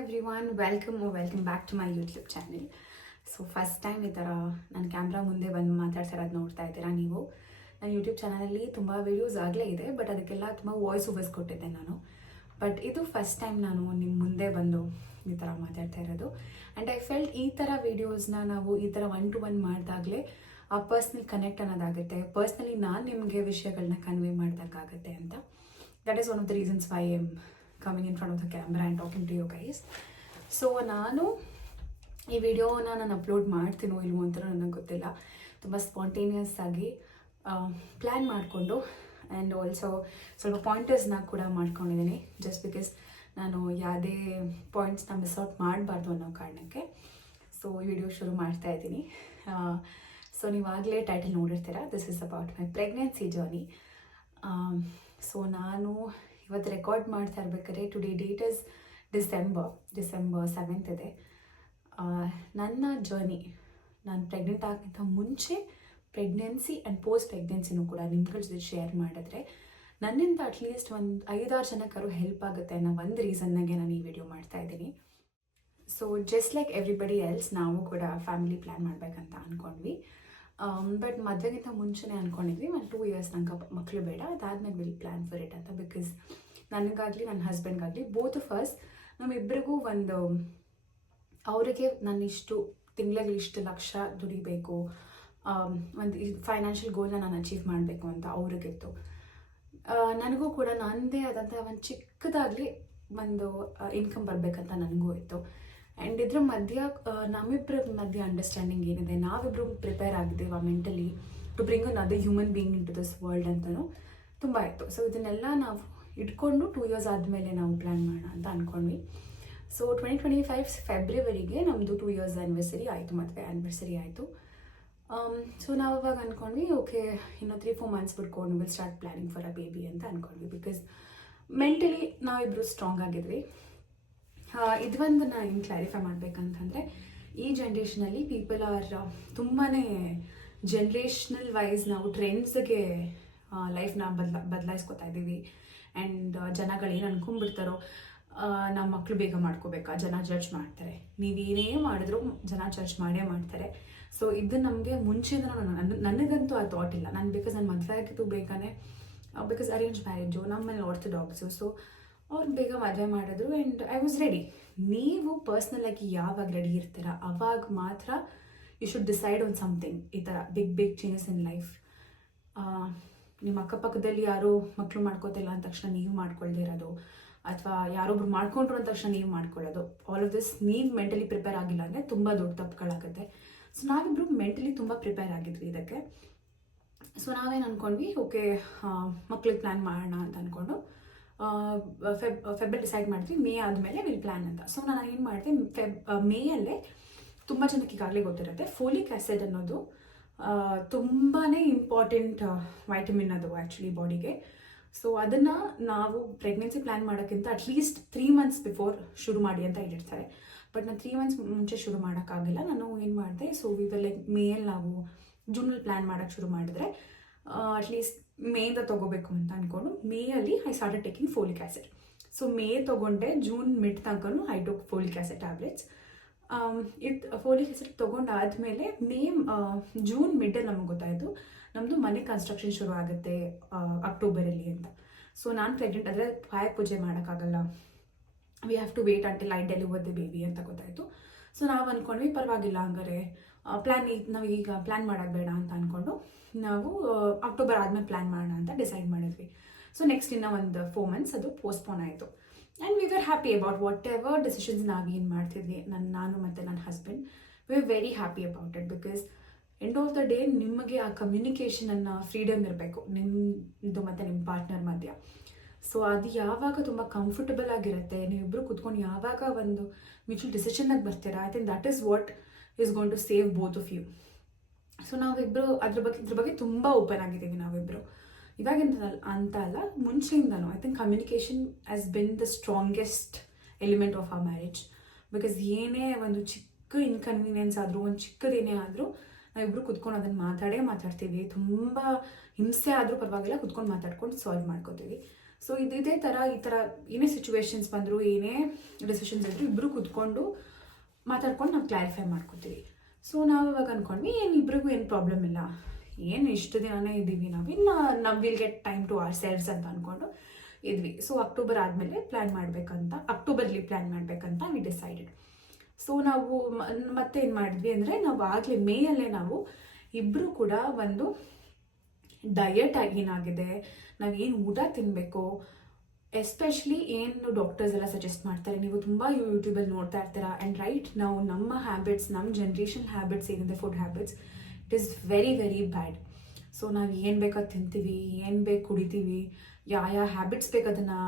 Everyone, welcome back to my YouTube channel. So first time ಈ ಥರ ನನ್ನ camera ಮುಂದೆ ಬಂದು ಮಾತಾಡ್ತಿರೋದು ನೋಡ್ತಾ ಇದ್ದೀರಾ ನೀವು. ನನ್ನ ಯೂಟ್ಯೂಬ್ ಚಾನಲಲ್ಲಿ ತುಂಬ ವೀಡಿಯೋಸ್ ಆಗಲೇ ಇದೆ, ಬಟ್ ಅದಕ್ಕೆಲ್ಲ ತುಂಬ ವಾಯ್ಸ್ ಓವರ್ಸ್ ಕೊಟ್ಟಿದ್ದೆ ನಾನು. ಬಟ್ ಇದು ಫಸ್ಟ್ ಟೈಮ್ ನಾನು ನಿಮ್ಮ ಮುಂದೆ ಬಂದು ಈ ಥರ ಮಾತಾಡ್ತಾ ಇರೋದು. ಆ್ಯಂಡ್ ಐ ಫೆಲ್ಟ್ ಈ ಥರ ವೀಡಿಯೋಸ್ನ ನಾವು ಈ ಥರ 1-to-1 ಮಾಡಿದಾಗಲೇ ಆ ಪರ್ಸ್ನಲ್ ಕನೆಕ್ಟ್ ಅನ್ನೋದಾಗುತ್ತೆ. ಪರ್ಸ್ನಲಿ ನಾನು ನಿಮಗೆ ವಿಷಯಗಳನ್ನ ಕನ್ವೆ ಮಾಡೋದಕ್ಕಾಗುತ್ತೆ ಅಂತ. That is one of the reasons why I am coming in front of the camera and talking to you guys. So ನಾನು ಈ ವಿಡಿಯೋನ ನಾನು ಅಪ್ಲೋಡ್ ಮಾಡ್ತೀನೋ ಇಲ್ವೋ ಅಂತ ನನಗೆ ಗೊತ್ತಿಲ್ಲ. ತುಂಬ ಸ್ಪಾಂಟೇನಿಯಸ್ ಆಗಿ ಪ್ಲ್ಯಾನ್ ಮಾಡಿಕೊಂಡು ಆ್ಯಂಡ್ ಆಲ್ಸೋ ಸ್ವಲ್ಪ ಪಾಯಿಂಟರ್ಸ್ನ ಕೂಡ ಮಾಡ್ಕೊಂಡಿದ್ದೀನಿ. ಜಸ್ಟ್ ಬಿಕಾಸ್ ನಾನು ಯಾವುದೇ ಪಾಯಿಂಟ್ಸ್ನ ಮಿಸ್ ಔಟ್ ಮಾಡಬಾರ್ದು ಅನ್ನೋ ಕಾರಣಕ್ಕೆ. ಸೊ ಈ ವಿಡಿಯೋ ಶುರು ಮಾಡ್ತಾ ಇದ್ದೀನಿ. ಸೊ ನೀವಾಗಲೇ ಟೈಟಲ್ ನೋಡಿರ್ತೀರ, this is about my pregnancy journey. So ನಾನು ಇವತ್ತು ರೆಕಾರ್ಡ್ ಮಾಡ್ತಾ ಇರ್ಬೇಕಾದ್ರೆ today date is December 7th ಇದೆ. ನನ್ನ ಜರ್ನಿ, ನಾನು ಪ್ರೆಗ್ನೆಂಟ್ ಆಗೋಕ್ಕಿಂತ ಮುಂಚೆ ಪ್ರೆಗ್ನೆನ್ಸಿ ಆ್ಯಂಡ್ ಪೋಸ್ಟ್ ಪ್ರೆಗ್ನೆನ್ಸಿನೂ ಕೂಡ ನಿಮ್ಗಳ ಜೊತೆ ಶೇರ್ ಮಾಡಿದ್ರೆ ನನ್ನಿಂದ ಅಟ್ಲೀಸ್ಟ್ ಒಂದು 5-6 ಜನಕ್ಕಾರು ಹೆಲ್ಪ್ ಆಗುತ್ತೆ ಅನ್ನೋ ಒಂದು ರೀಸನ್ನಾಗೆ ನಾನು ಈ ವಿಡಿಯೋ ಮಾಡ್ತಾ ಇದ್ದೀನಿ. So just like everybody else ನಾವು ಕೂಡ ಫ್ಯಾಮಿಲಿ ಪ್ಲ್ಯಾನ್ ಮಾಡಬೇಕಂತ ಅಂದ್ಕೊಂಡ್ವಿ. ಬಟ್ ಮದುವೆಗಿಂತ ಮುಂಚೆನೇ ಅಂದ್ಕೊಂಡಿದ್ವಿ 1-2 years ನಂಗೆ ಮಕ್ಕಳು ಬೇಡ, ಅದಾದ್ಮೇಲೆ ವಿಲ್ ಪ್ಲ್ಯಾನ್ ಫಾರ್ ಇಟ್ ಅಂತ. ಬಿಕಾಸ್ ನನಗಾಗಲಿ ನನ್ನ ಹಸ್ಬೆಂಡ್ಗಾಗಲಿ ಬೋತ್ ಆಫ್ ಅಸ್ ನಮ್ಮಿಬ್ಬರಿಗೂ ಒಂದು ಅವರಿಗೆ ನಾನು ಇಷ್ಟು ತಿಂಗಳಿಗೆ ಇಷ್ಟು ಲಕ್ಷ ದುಡಿಬೇಕು, ಒಂದು ಫೈನಾನ್ಷಿಯಲ್ ಗೋಲ್ನ ನಾನು ಅಚೀವ್ ಮಾಡಬೇಕು ಅಂತ ಅವ್ರಿಗಿತ್ತು. ನನಗೂ ಕೂಡ ನನ್ನದೇ ಆದಂಥ ಒಂದು ಚಿಕ್ಕದಾಗಲಿ ಒಂದು ಇನ್ಕಮ್ ಬರಬೇಕಂತ ನನಗೂ ಇತ್ತು. ಆ್ಯಂಡ್ ಇದ್ರ ಮಧ್ಯ ನಮ್ಮಿಬ್ಬರ ಮಧ್ಯೆ ಅಂಡರ್ಸ್ಟ್ಯಾಂಡಿಂಗ್ ಏನಿದೆ, ನಾವಿಬ್ಬರು ಪ್ರಿಪೇರ್ ಆಗಿದ್ದೇವೆ mentally to bring other human being into this world ಅಂತಲೂ ತುಂಬ ಇತ್ತು. ಸೊ ಇದನ್ನೆಲ್ಲ ನಾವು ಇಟ್ಕೊಂಡು 2 years ಆದಮೇಲೆ ನಾವು ಪ್ಲ್ಯಾನ್ ಮಾಡೋಣ ಅಂತ ಅಂದ್ಕೊಂಡ್ವಿ. ಸೊ 2025 ಫೆಬ್ರವರಿಗೆ ನಮ್ಮದು 2 years ಆ್ಯನಿವರ್ಸರಿ ಆಯಿತು, ಮದುವೆ ಆ್ಯನಿವರ್ಸರಿ ಆಯಿತು. ಸೊ ನಾವು ಅವಾಗ ಅಂದ್ಕೊಂಡ್ವಿ, ಓಕೆ ಇನ್ನು 3-4 months ಬಿಟ್ಕೊಂಡು will start planning for a baby ಅಂತ ಅಂದ್ಕೊಂಡ್ವಿ. ಬಿಕಾಸ್ ಮೆಂಟಲಿ ನಾವಿಬ್ಬರು ಸ್ಟ್ರಾಂಗ್ ಆಗಿದ್ವಿ. ಇದೊಂದು ನಾನು ಏನು ಕ್ಲಾರಿಫೈ ಮಾಡಬೇಕಂತಂದರೆ, ಈ ಜನ್ರೇಷನಲ್ಲಿ ಪೀಪಲ್ ಆರ್ ತುಂಬಾ ಜನ್ರೇಷ್ನಲ್ ವೈಸ್ ನಾವು ಟ್ರೆಂಡ್ಸ್ಗೆ ಲೈಫ್ನ ಬದಲಾಯಿಸ್ಕೊತಾ ಇದ್ದೀವಿ. ಆ್ಯಂಡ್ ಜನಗಳು ಏನು ಅನ್ಕೊಂಡ್ಬಿಡ್ತಾರೋ, ನಾವು ಮಕ್ಕಳು ಬೇಗ ಮಾಡ್ಕೋಬೇಕಾ, ಜನ ಜಡ್ಜ್ ಮಾಡ್ತಾರೆ, ನೀವೇನೇ ಮಾಡಿದ್ರು ಜನ ಜಡ್ಜ್ ಮಾಡೇ ಮಾಡ್ತಾರೆ. ಸೊ ಇದು ನಮಗೆ ಮುಂಚೆಯಿಂದ ನನಗಂತೂ ಆ ಥಾಟ್ ಇಲ್ಲ. ಬಿಕಾಸ್ ನಾನು ಮದುವೆ ಆಗಿದ್ದು ಬೇಗನೆ, ಬಿಕಾಸ್ ಅರೇಂಜ್ ಮ್ಯಾರೇಜು, ನಮ್ಮಲ್ಲಿ ಆರ್ಥೋಡಾಕ್ಸು. ಸೊ ಅವ್ರು ಬೇಗ ಮದುವೆ ಮಾಡಿದ್ರು ಆ್ಯಂಡ್ ಐ ವಾಸ್ ರೆಡಿ. ನೀವು ಪರ್ಸ್ನಲಾಗಿ ಯಾವಾಗ ರೆಡಿ ಇರ್ತೀರ ಅವಾಗ ಮಾತ್ರ you should decide on something. ಈ ಥರ ಬಿಗ್ ಚೇಂಜಸ್ ಇನ್ ಲೈಫ್. ನಿಮ್ಮ ಅಕ್ಕಪಕ್ಕದಲ್ಲಿ ಯಾರೋ ಮಕ್ಕಳು ಮಾಡ್ಕೋತಿಲ್ಲ ಅಂದ ತಕ್ಷಣ ನೀವು ಮಾಡ್ಕೊಳ್ದೇ ಇರೋದು, ಅಥವಾ ಯಾರೊಬ್ರು ಮಾಡ್ಕೊಂಡ್ರು ಅಂದ ತಕ್ಷಣ ನೀವು ಮಾಡ್ಕೊಳ್ಳೋದು, ಆಲ್ ಆಫ್ ದಿಸ್ ನೀವು ಮೆಂಟಲಿ ಪ್ರಿಪೇರ್ ಆಗಿಲ್ಲ ಅಂದರೆ ತುಂಬ ದೊಡ್ಡ ತಪ್ಪುಗಳಾಗುತ್ತೆ. ಸೊ ನಾವಿಬ್ಬರು ಮೆಂಟಲಿ ತುಂಬ ಪ್ರಿಪೇರ್ ಆಗಿದ್ವಿ ಇದಕ್ಕೆ. ಸೊ ನಾವೇನು ಅಂದ್ಕೊಂಡ್ವಿ, ಓಕೆ ಮಕ್ಳಿಗೆ ಪ್ಲ್ಯಾನ್ ಮಾಡೋಣ ಅಂತ ಅಂದ್ಕೊಂಡು ಫೆಬ್ರವರಿ ಡಿಸೈಡ್ ಮಾಡಿದ್ವಿ. ಮೇ ಆದಮೇಲೆ ವಿಲ್ ಪ್ಲ್ಯಾನ್ ಅಂತ. ಸೊ ನಾನು ಏನು ಮಾಡಿದೆ, ಮೇಯಲ್ಲೇ ತುಂಬ ಜನಕ್ಕೆ ಈಗಾಗಲೇ ಗೊತ್ತಿರುತ್ತೆ, ಫೋಲಿಕ್ ಆ್ಯಸಿಡ್ ಅನ್ನೋದು ತುಂಬಾ ಇಂಪಾರ್ಟೆಂಟ್ ವೈಟಮಿನ್ ಅದು ಆ್ಯಕ್ಚುಲಿ ಬಾಡಿಗೆ. ಸೊ ಅದನ್ನು ನಾವು ಪ್ರೆಗ್ನೆನ್ಸಿ ಪ್ಲ್ಯಾನ್ ಮಾಡೋಕ್ಕಿಂತ ಅಟ್ಲೀಸ್ಟ್ 3 months ಬಿಫೋರ್ ಶುರು ಮಾಡಿ ಅಂತ ಹೇಳಿರ್ತಾರೆ. ಬಟ್ ನಾನು 3 months ಮುಂಚೆ ಶುರು ಮಾಡೋಕ್ಕಾಗಿಲ್ಲ. ನಾನು ಏನು ಮಾಡಿದೆ, ಸೊ ಲೈಕ್ ಮೇಯಲ್ಲಿ ನಾವು ಜೂನಲ್ಲಿ ಪ್ಲ್ಯಾನ್ ಮಾಡೋಕ್ಕೆ ಶುರು ಮಾಡಿದ್ರೆ ಅಟ್ಲೀಸ್ಟ್ ಮೇಯಿಂದ ತೊಗೋಬೇಕು ಅಂತ ಅಂದ್ಕೊಂಡು ಮೇಯಲ್ಲಿ I started taking folic acid. So May ತೊಗೊಂಡೆ, ಜೂನ್ ಮಿಡ್ ತನಕನೂ I took folic acid tablets. Folic acid ತೊಗೊಂಡಾದಮೇಲೆ ಜೂನ್ ಮಿಡ್ಡಲ್ಲಿ ನಮಗೆ ಗೊತ್ತಾಯಿತು ನಮ್ಮದು ಮನೆ ಕನ್ಸ್ಟ್ರಕ್ಷನ್ ಶುರು ಆಗುತ್ತೆ ಅಕ್ಟೋಬರಲ್ಲಿ ಅಂತ. ಸೊ ನಾನು ಪ್ರೆಗ್ನೆಂಟ್ ಆದರೆ ಪಾಯ ಪೂಜೆ ಮಾಡೋಕ್ಕಾಗಲ್ಲ, we have to wait until I deliver the baby ಅಂತ ಗೊತ್ತಾಯಿತು. ಸೊ ನಾವು ಅಂದ್ಕೊಂಡ್ವಿ ಪರವಾಗಿಲ್ಲ, ಹಂಗಾರೆ ನಾವೀಗ ಪ್ಲ್ಯಾನ್ ಮಾಡೋದು ಬೇಡ ಅಂತ ಅಂದ್ಕೊಂಡು ನಾವು ಅಕ್ಟೋಬರ್ ಆದಮೇಲೆ ಪ್ಲ್ಯಾನ್ ಮಾಡೋಣ ಅಂತ ಡಿಸೈಡ್ ಮಾಡಿದ್ವಿ. ಸೊ ನೆಕ್ಸ್ಟ್ ಇನ್ನೂ ಒಂದು 4 months ಅದು ಪೋಸ್ಟ್ಪೋನ್ ಆಯಿತು. And we were happy about what ever decisions ನಾವೇನು ಮಾಡ್ತಿದ್ವಿ, ನಾನು ಮತ್ತು ನನ್ನ husband we are very happy about it. Because end of the day ನಿಮಗೆ ಆ ಕಮ್ಯುನಿಕೇಷನನ್ನು ಫ್ರೀಡಮ್ ಇರಬೇಕು ನಿಮ್ಮದು ಮತ್ತು ನಿಮ್ಮ ಪಾರ್ಟ್ನರ್ ಮಧ್ಯ. ಸೊ ಅದು ಯಾವಾಗ ತುಂಬ ಕಂಫರ್ಟಬಲ್ ಆಗಿರುತ್ತೆ, ನೀವಿಬ್ಬರು ಕೂತ್ಕೊಂಡು ಯಾವಾಗ ಒಂದು ಮ್ಯೂಚುವಲ್ ಡಿಸಿಷನ್ನಾಗಿ ಬರ್ತೀರಾ, I think that is what is going to save both of you. So ನಾವಿಬ್ಬರು ಇದ್ರ ಬಗ್ಗೆ ತುಂಬ ಓಪನ್ ಆಗಿದ್ದೀವಿ ನಾವಿಬ್ಬರು. ಇವಾಗಿಂದ ಅಂತ ಅಲ್ಲ, ಮುಂಚೆಯಿಂದನೂ I think communication has been the strongest element of our marriage. Because ಏನೇ ಒಂದು ಚಿಕ್ಕ ಇನ್ಕನ್ವೀನಿಯನ್ಸ್ ಆದರೂ, ಒಂದು ಚಿಕ್ಕದೇನೇ ಆದರೂ ನಾವಿಬ್ಬರು ಕುತ್ಕೊಂಡು ಅದನ್ನು ಮಾತಾಡ್ತೀವಿ. ತುಂಬ ಹಿಂಸೆ ಆದರೂ ಪರವಾಗಿಲ್ಲ, ಕುತ್ಕೊಂಡು ಮಾತಾಡ್ಕೊಂಡು ಸಾಲ್ವ್ ಮಾಡ್ಕೋತೀವಿ. ಸೊ ಇದೇ ಥರ ಈ ಥರ ಏನೇ ಸಿಚುವೇಶನ್ಸ್ ಬಂದರೂ ಏನೇ ಡಿಸಿಷನ್ಸ್ ಇದ್ದರೂ ಇಬ್ಬರು ಕೂತ್ಕೊಂಡು ಮಾತಾಡ್ಕೊಂಡು ನಾವು ಕ್ಲಾರಿಫೈ ಮಾಡ್ಕೊತೀವಿ. ಸೊ ನಾವು ಇವಾಗ ಅಂದ್ಕೊಂಡ್ವಿ ಇಬ್ಬರಿಗೂ ಏನು ಪ್ರಾಬ್ಲಮ್ ಇಲ್ಲ, ಏನು ಇಷ್ಟು ದಿನನೇ ಇದ್ದೀವಿ ನಾವು, ಇನ್ನು ನಾವು will get time to ourselves ಅಂತ ಅಂದ್ಕೊಂಡು ಇದ್ವಿ. ಸೊ ಅಕ್ಟೋಬರ್ ಆದಮೇಲೆ ಅಕ್ಟೋಬರ್ಲಿ ಪ್ಲ್ಯಾನ್ ಮಾಡಬೇಕಂತ ವಿ ಡಿಸೈಡೆಡ್. ಸೊ ನಾವು ಮತ್ತೆ ಏನು ಮಾಡಿದ್ವಿ ಅಂದರೆ, ನಾವು ಆಗಲೇ ಮೇಯಲ್ಲೇ ನಾವು ಇಬ್ಬರು ಕೂಡ ಒಂದು ಡಯಟ್ ಏನಾಗಿದೆ, ನಾವೇನು ಊಟ ತಿನ್ನಬೇಕು, ಎಸ್ಪೆಷಲಿ ಏನು ಡಾಕ್ಟರ್ಸ್ ಎಲ್ಲ ಸಜೆಸ್ಟ್ ಮಾಡ್ತಾರೆ, ನೀವು ತುಂಬ ಯೂಟ್ಯೂಬಲ್ಲಿ ನೋಡ್ತಾ ಇರ್ತೀರಾ. ಆ್ಯಂಡ್ ರೈಟ್ ನಾವು ನಮ್ಮ ಹ್ಯಾಬಿಟ್ಸ್, ನಮ್ಮ ಜನ್ರೇಷನ್ ಹ್ಯಾಬಿಟ್ಸ್ ಏನಿದೆ, food habits, it is very very bad. So ನಾವು ಏನು ಬೇಕಾದ ತಿಂತೀವಿ, ಏನು ಬೇಕು ಕುಡಿತೀವಿ, ಯಾವ ಹ್ಯಾಬಿಟ್ಸ್ ಬೇಕು ಅದನ್ನು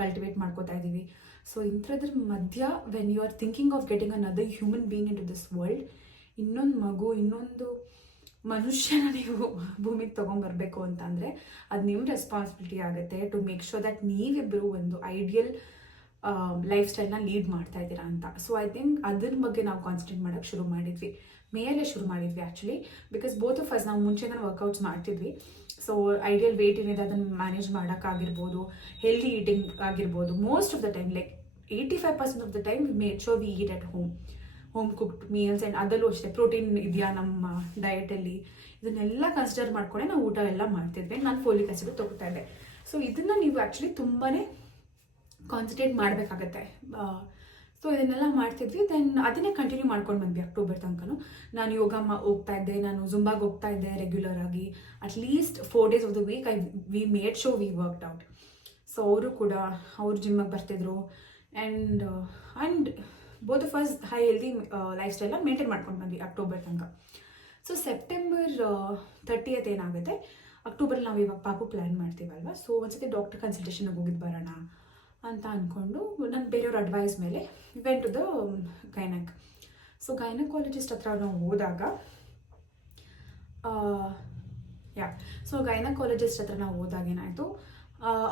ಕಲ್ಟಿವೇಟ್ ಮಾಡ್ಕೋತಾ ಇದ್ದೀವಿ. ಸೊ ಇಂಥದ್ರ ಮಧ್ಯ when you are thinking of getting another human being into this world, ಇನ್ನೊಂದು ಮನುಷ್ಯನ ನೀವು ಭೂಮಿಗೆ ತೊಗೊಂಬರ್ಬೇಕು ಅಂತಂದರೆ ಅದು ನಿಮ್ಮ ರೆಸ್ಪಾನ್ಸಿಬಿಲಿಟಿ ಆಗುತ್ತೆ ಟು ಮೇಕ್ ಶೋರ್ ದಟ್ ನೀವಿಬ್ಬರು ಒಂದು ಐಡಿಯಲ್ ಲೈಫ್ ಸ್ಟೈಲ್ನ ಲೀಡ್ ಮಾಡ್ತಾ ಇದ್ದೀರಾ ಅಂತ. ಸೊ ಐ ಥಿಂಕ್ ಅದ್ರ ಬಗ್ಗೆ ನಾವು ಕಾನ್ಸಂಟ್ರೇಟ್ ಮಾಡೋಕ್ಕೆ ಶುರು ಮಾಡಿದ್ವಿ, ಮೇಯಲ್ಲೇ ಶುರು ಮಾಡಿದ್ವಿ actually. Because both of us ನಾವು ಮುಂಚೆನೇ ವರ್ಕೌಟ್ಸ್ ಮಾಡ್ತಿದ್ವಿ. ಸೊ ಐಡಿಯಲ್ ವೇಟ್ ಏನಿದೆ ಅದನ್ನು ಮ್ಯಾನೇಜ್ ಮಾಡೋಕ್ಕಾಗಿರ್ಬೋದು, ಹೆಲ್ದಿ ಈಟಿಂಗ್ ಆಗಿರ್ಬೋದು, most of the time like 85% of the time we made sure we eat at home cooked meals. And ಅದರಲ್ಲೂ ಅಷ್ಟೇ ಪ್ರೋಟೀನ್ ಇದೆಯಾ ನಮ್ಮ ಡಯಟಲ್ಲಿ, ಇದನ್ನೆಲ್ಲ ಕನ್ಸಿಡರ್ ಮಾಡ್ಕೊಂಡೆ ನಾವು ಊಟ ಎಲ್ಲ ಮಾಡ್ತಿದ್ವಿ. ನಾನು ಫೋಲಿಕ್ ಆಸಿಡ್ ತೊಗೋತಾ ಇದ್ದೆ. ಸೊ ಇದನ್ನು ನೀವು ಆ್ಯಕ್ಚುಲಿ ತುಂಬಾ ಕಾನ್ಸಂಟ್ರೇಟ್ ಮಾಡಬೇಕಾಗತ್ತೆ. ಸೊ ಇದನ್ನೆಲ್ಲ ಮಾಡ್ತಿದ್ವಿ. ದೆನ್ ಅದನ್ನೇ ಕಂಟಿನ್ಯೂ ಮಾಡ್ಕೊಂಡು ಬಂದ್ವಿ ಅಕ್ಟೋಬರ್ ತನಕನೂ. ನಾನು ಯೋಗ ಹೋಗ್ತಾ ಇದ್ದೆ, ನಾನು ಜುಂಬಾಗೆ ಹೋಗ್ತಾ ಇದ್ದೆ ರೆಗ್ಯುಲರ್ ಆಗಿ. At least 4 days of the week we made sure we worked out. So ಅವರು ಕೂಡ ಅವ್ರು ಜಿಮ್ಮಿಗೆ ಬರ್ತಿದ್ರು. And both of us high healthy ಲೈಫ್ ಸ್ಟೈಲ್ನ ಮೇಂಟೈನ್ ಮಾಡ್ಕೊಂಡು ಬಂದ್ವಿ ಅಕ್ಟೋಬರ್ ತನಕ. ಸೊ ಸೆಪ್ಟೆಂಬರ್ 30th ಏನಾಗುತ್ತೆ, ಅಕ್ಟೋಬರ್ ನಾವು ಇವಾಗ ಪಾಪು ಪ್ಲ್ಯಾನ್ ಮಾಡ್ತೀವಲ್ವ. ಸೊ ಒಂದ್ಸತಿ ಡಾಕ್ಟರ್ ಕನ್ಸಲ್ಟೇಷನ್ಗೆ ಹೋಗಿದ್ದು ಬರೋಣ ಅಂತ ಅಂದ್ಕೊಂಡು ನಾನು ಬೇರೆಯವ್ರ ಅಡ್ವೈಸ್ ಮೇಲೆ went to the gynaec. So gynaecologist ಹತ್ರ ನಾವು ಹೋದಾಗ ಗೈನಕಾಲಜಿಸ್ಟ್ ಹತ್ರ ನಾವು ಹೋದಾಗ ಏನಾಯಿತು,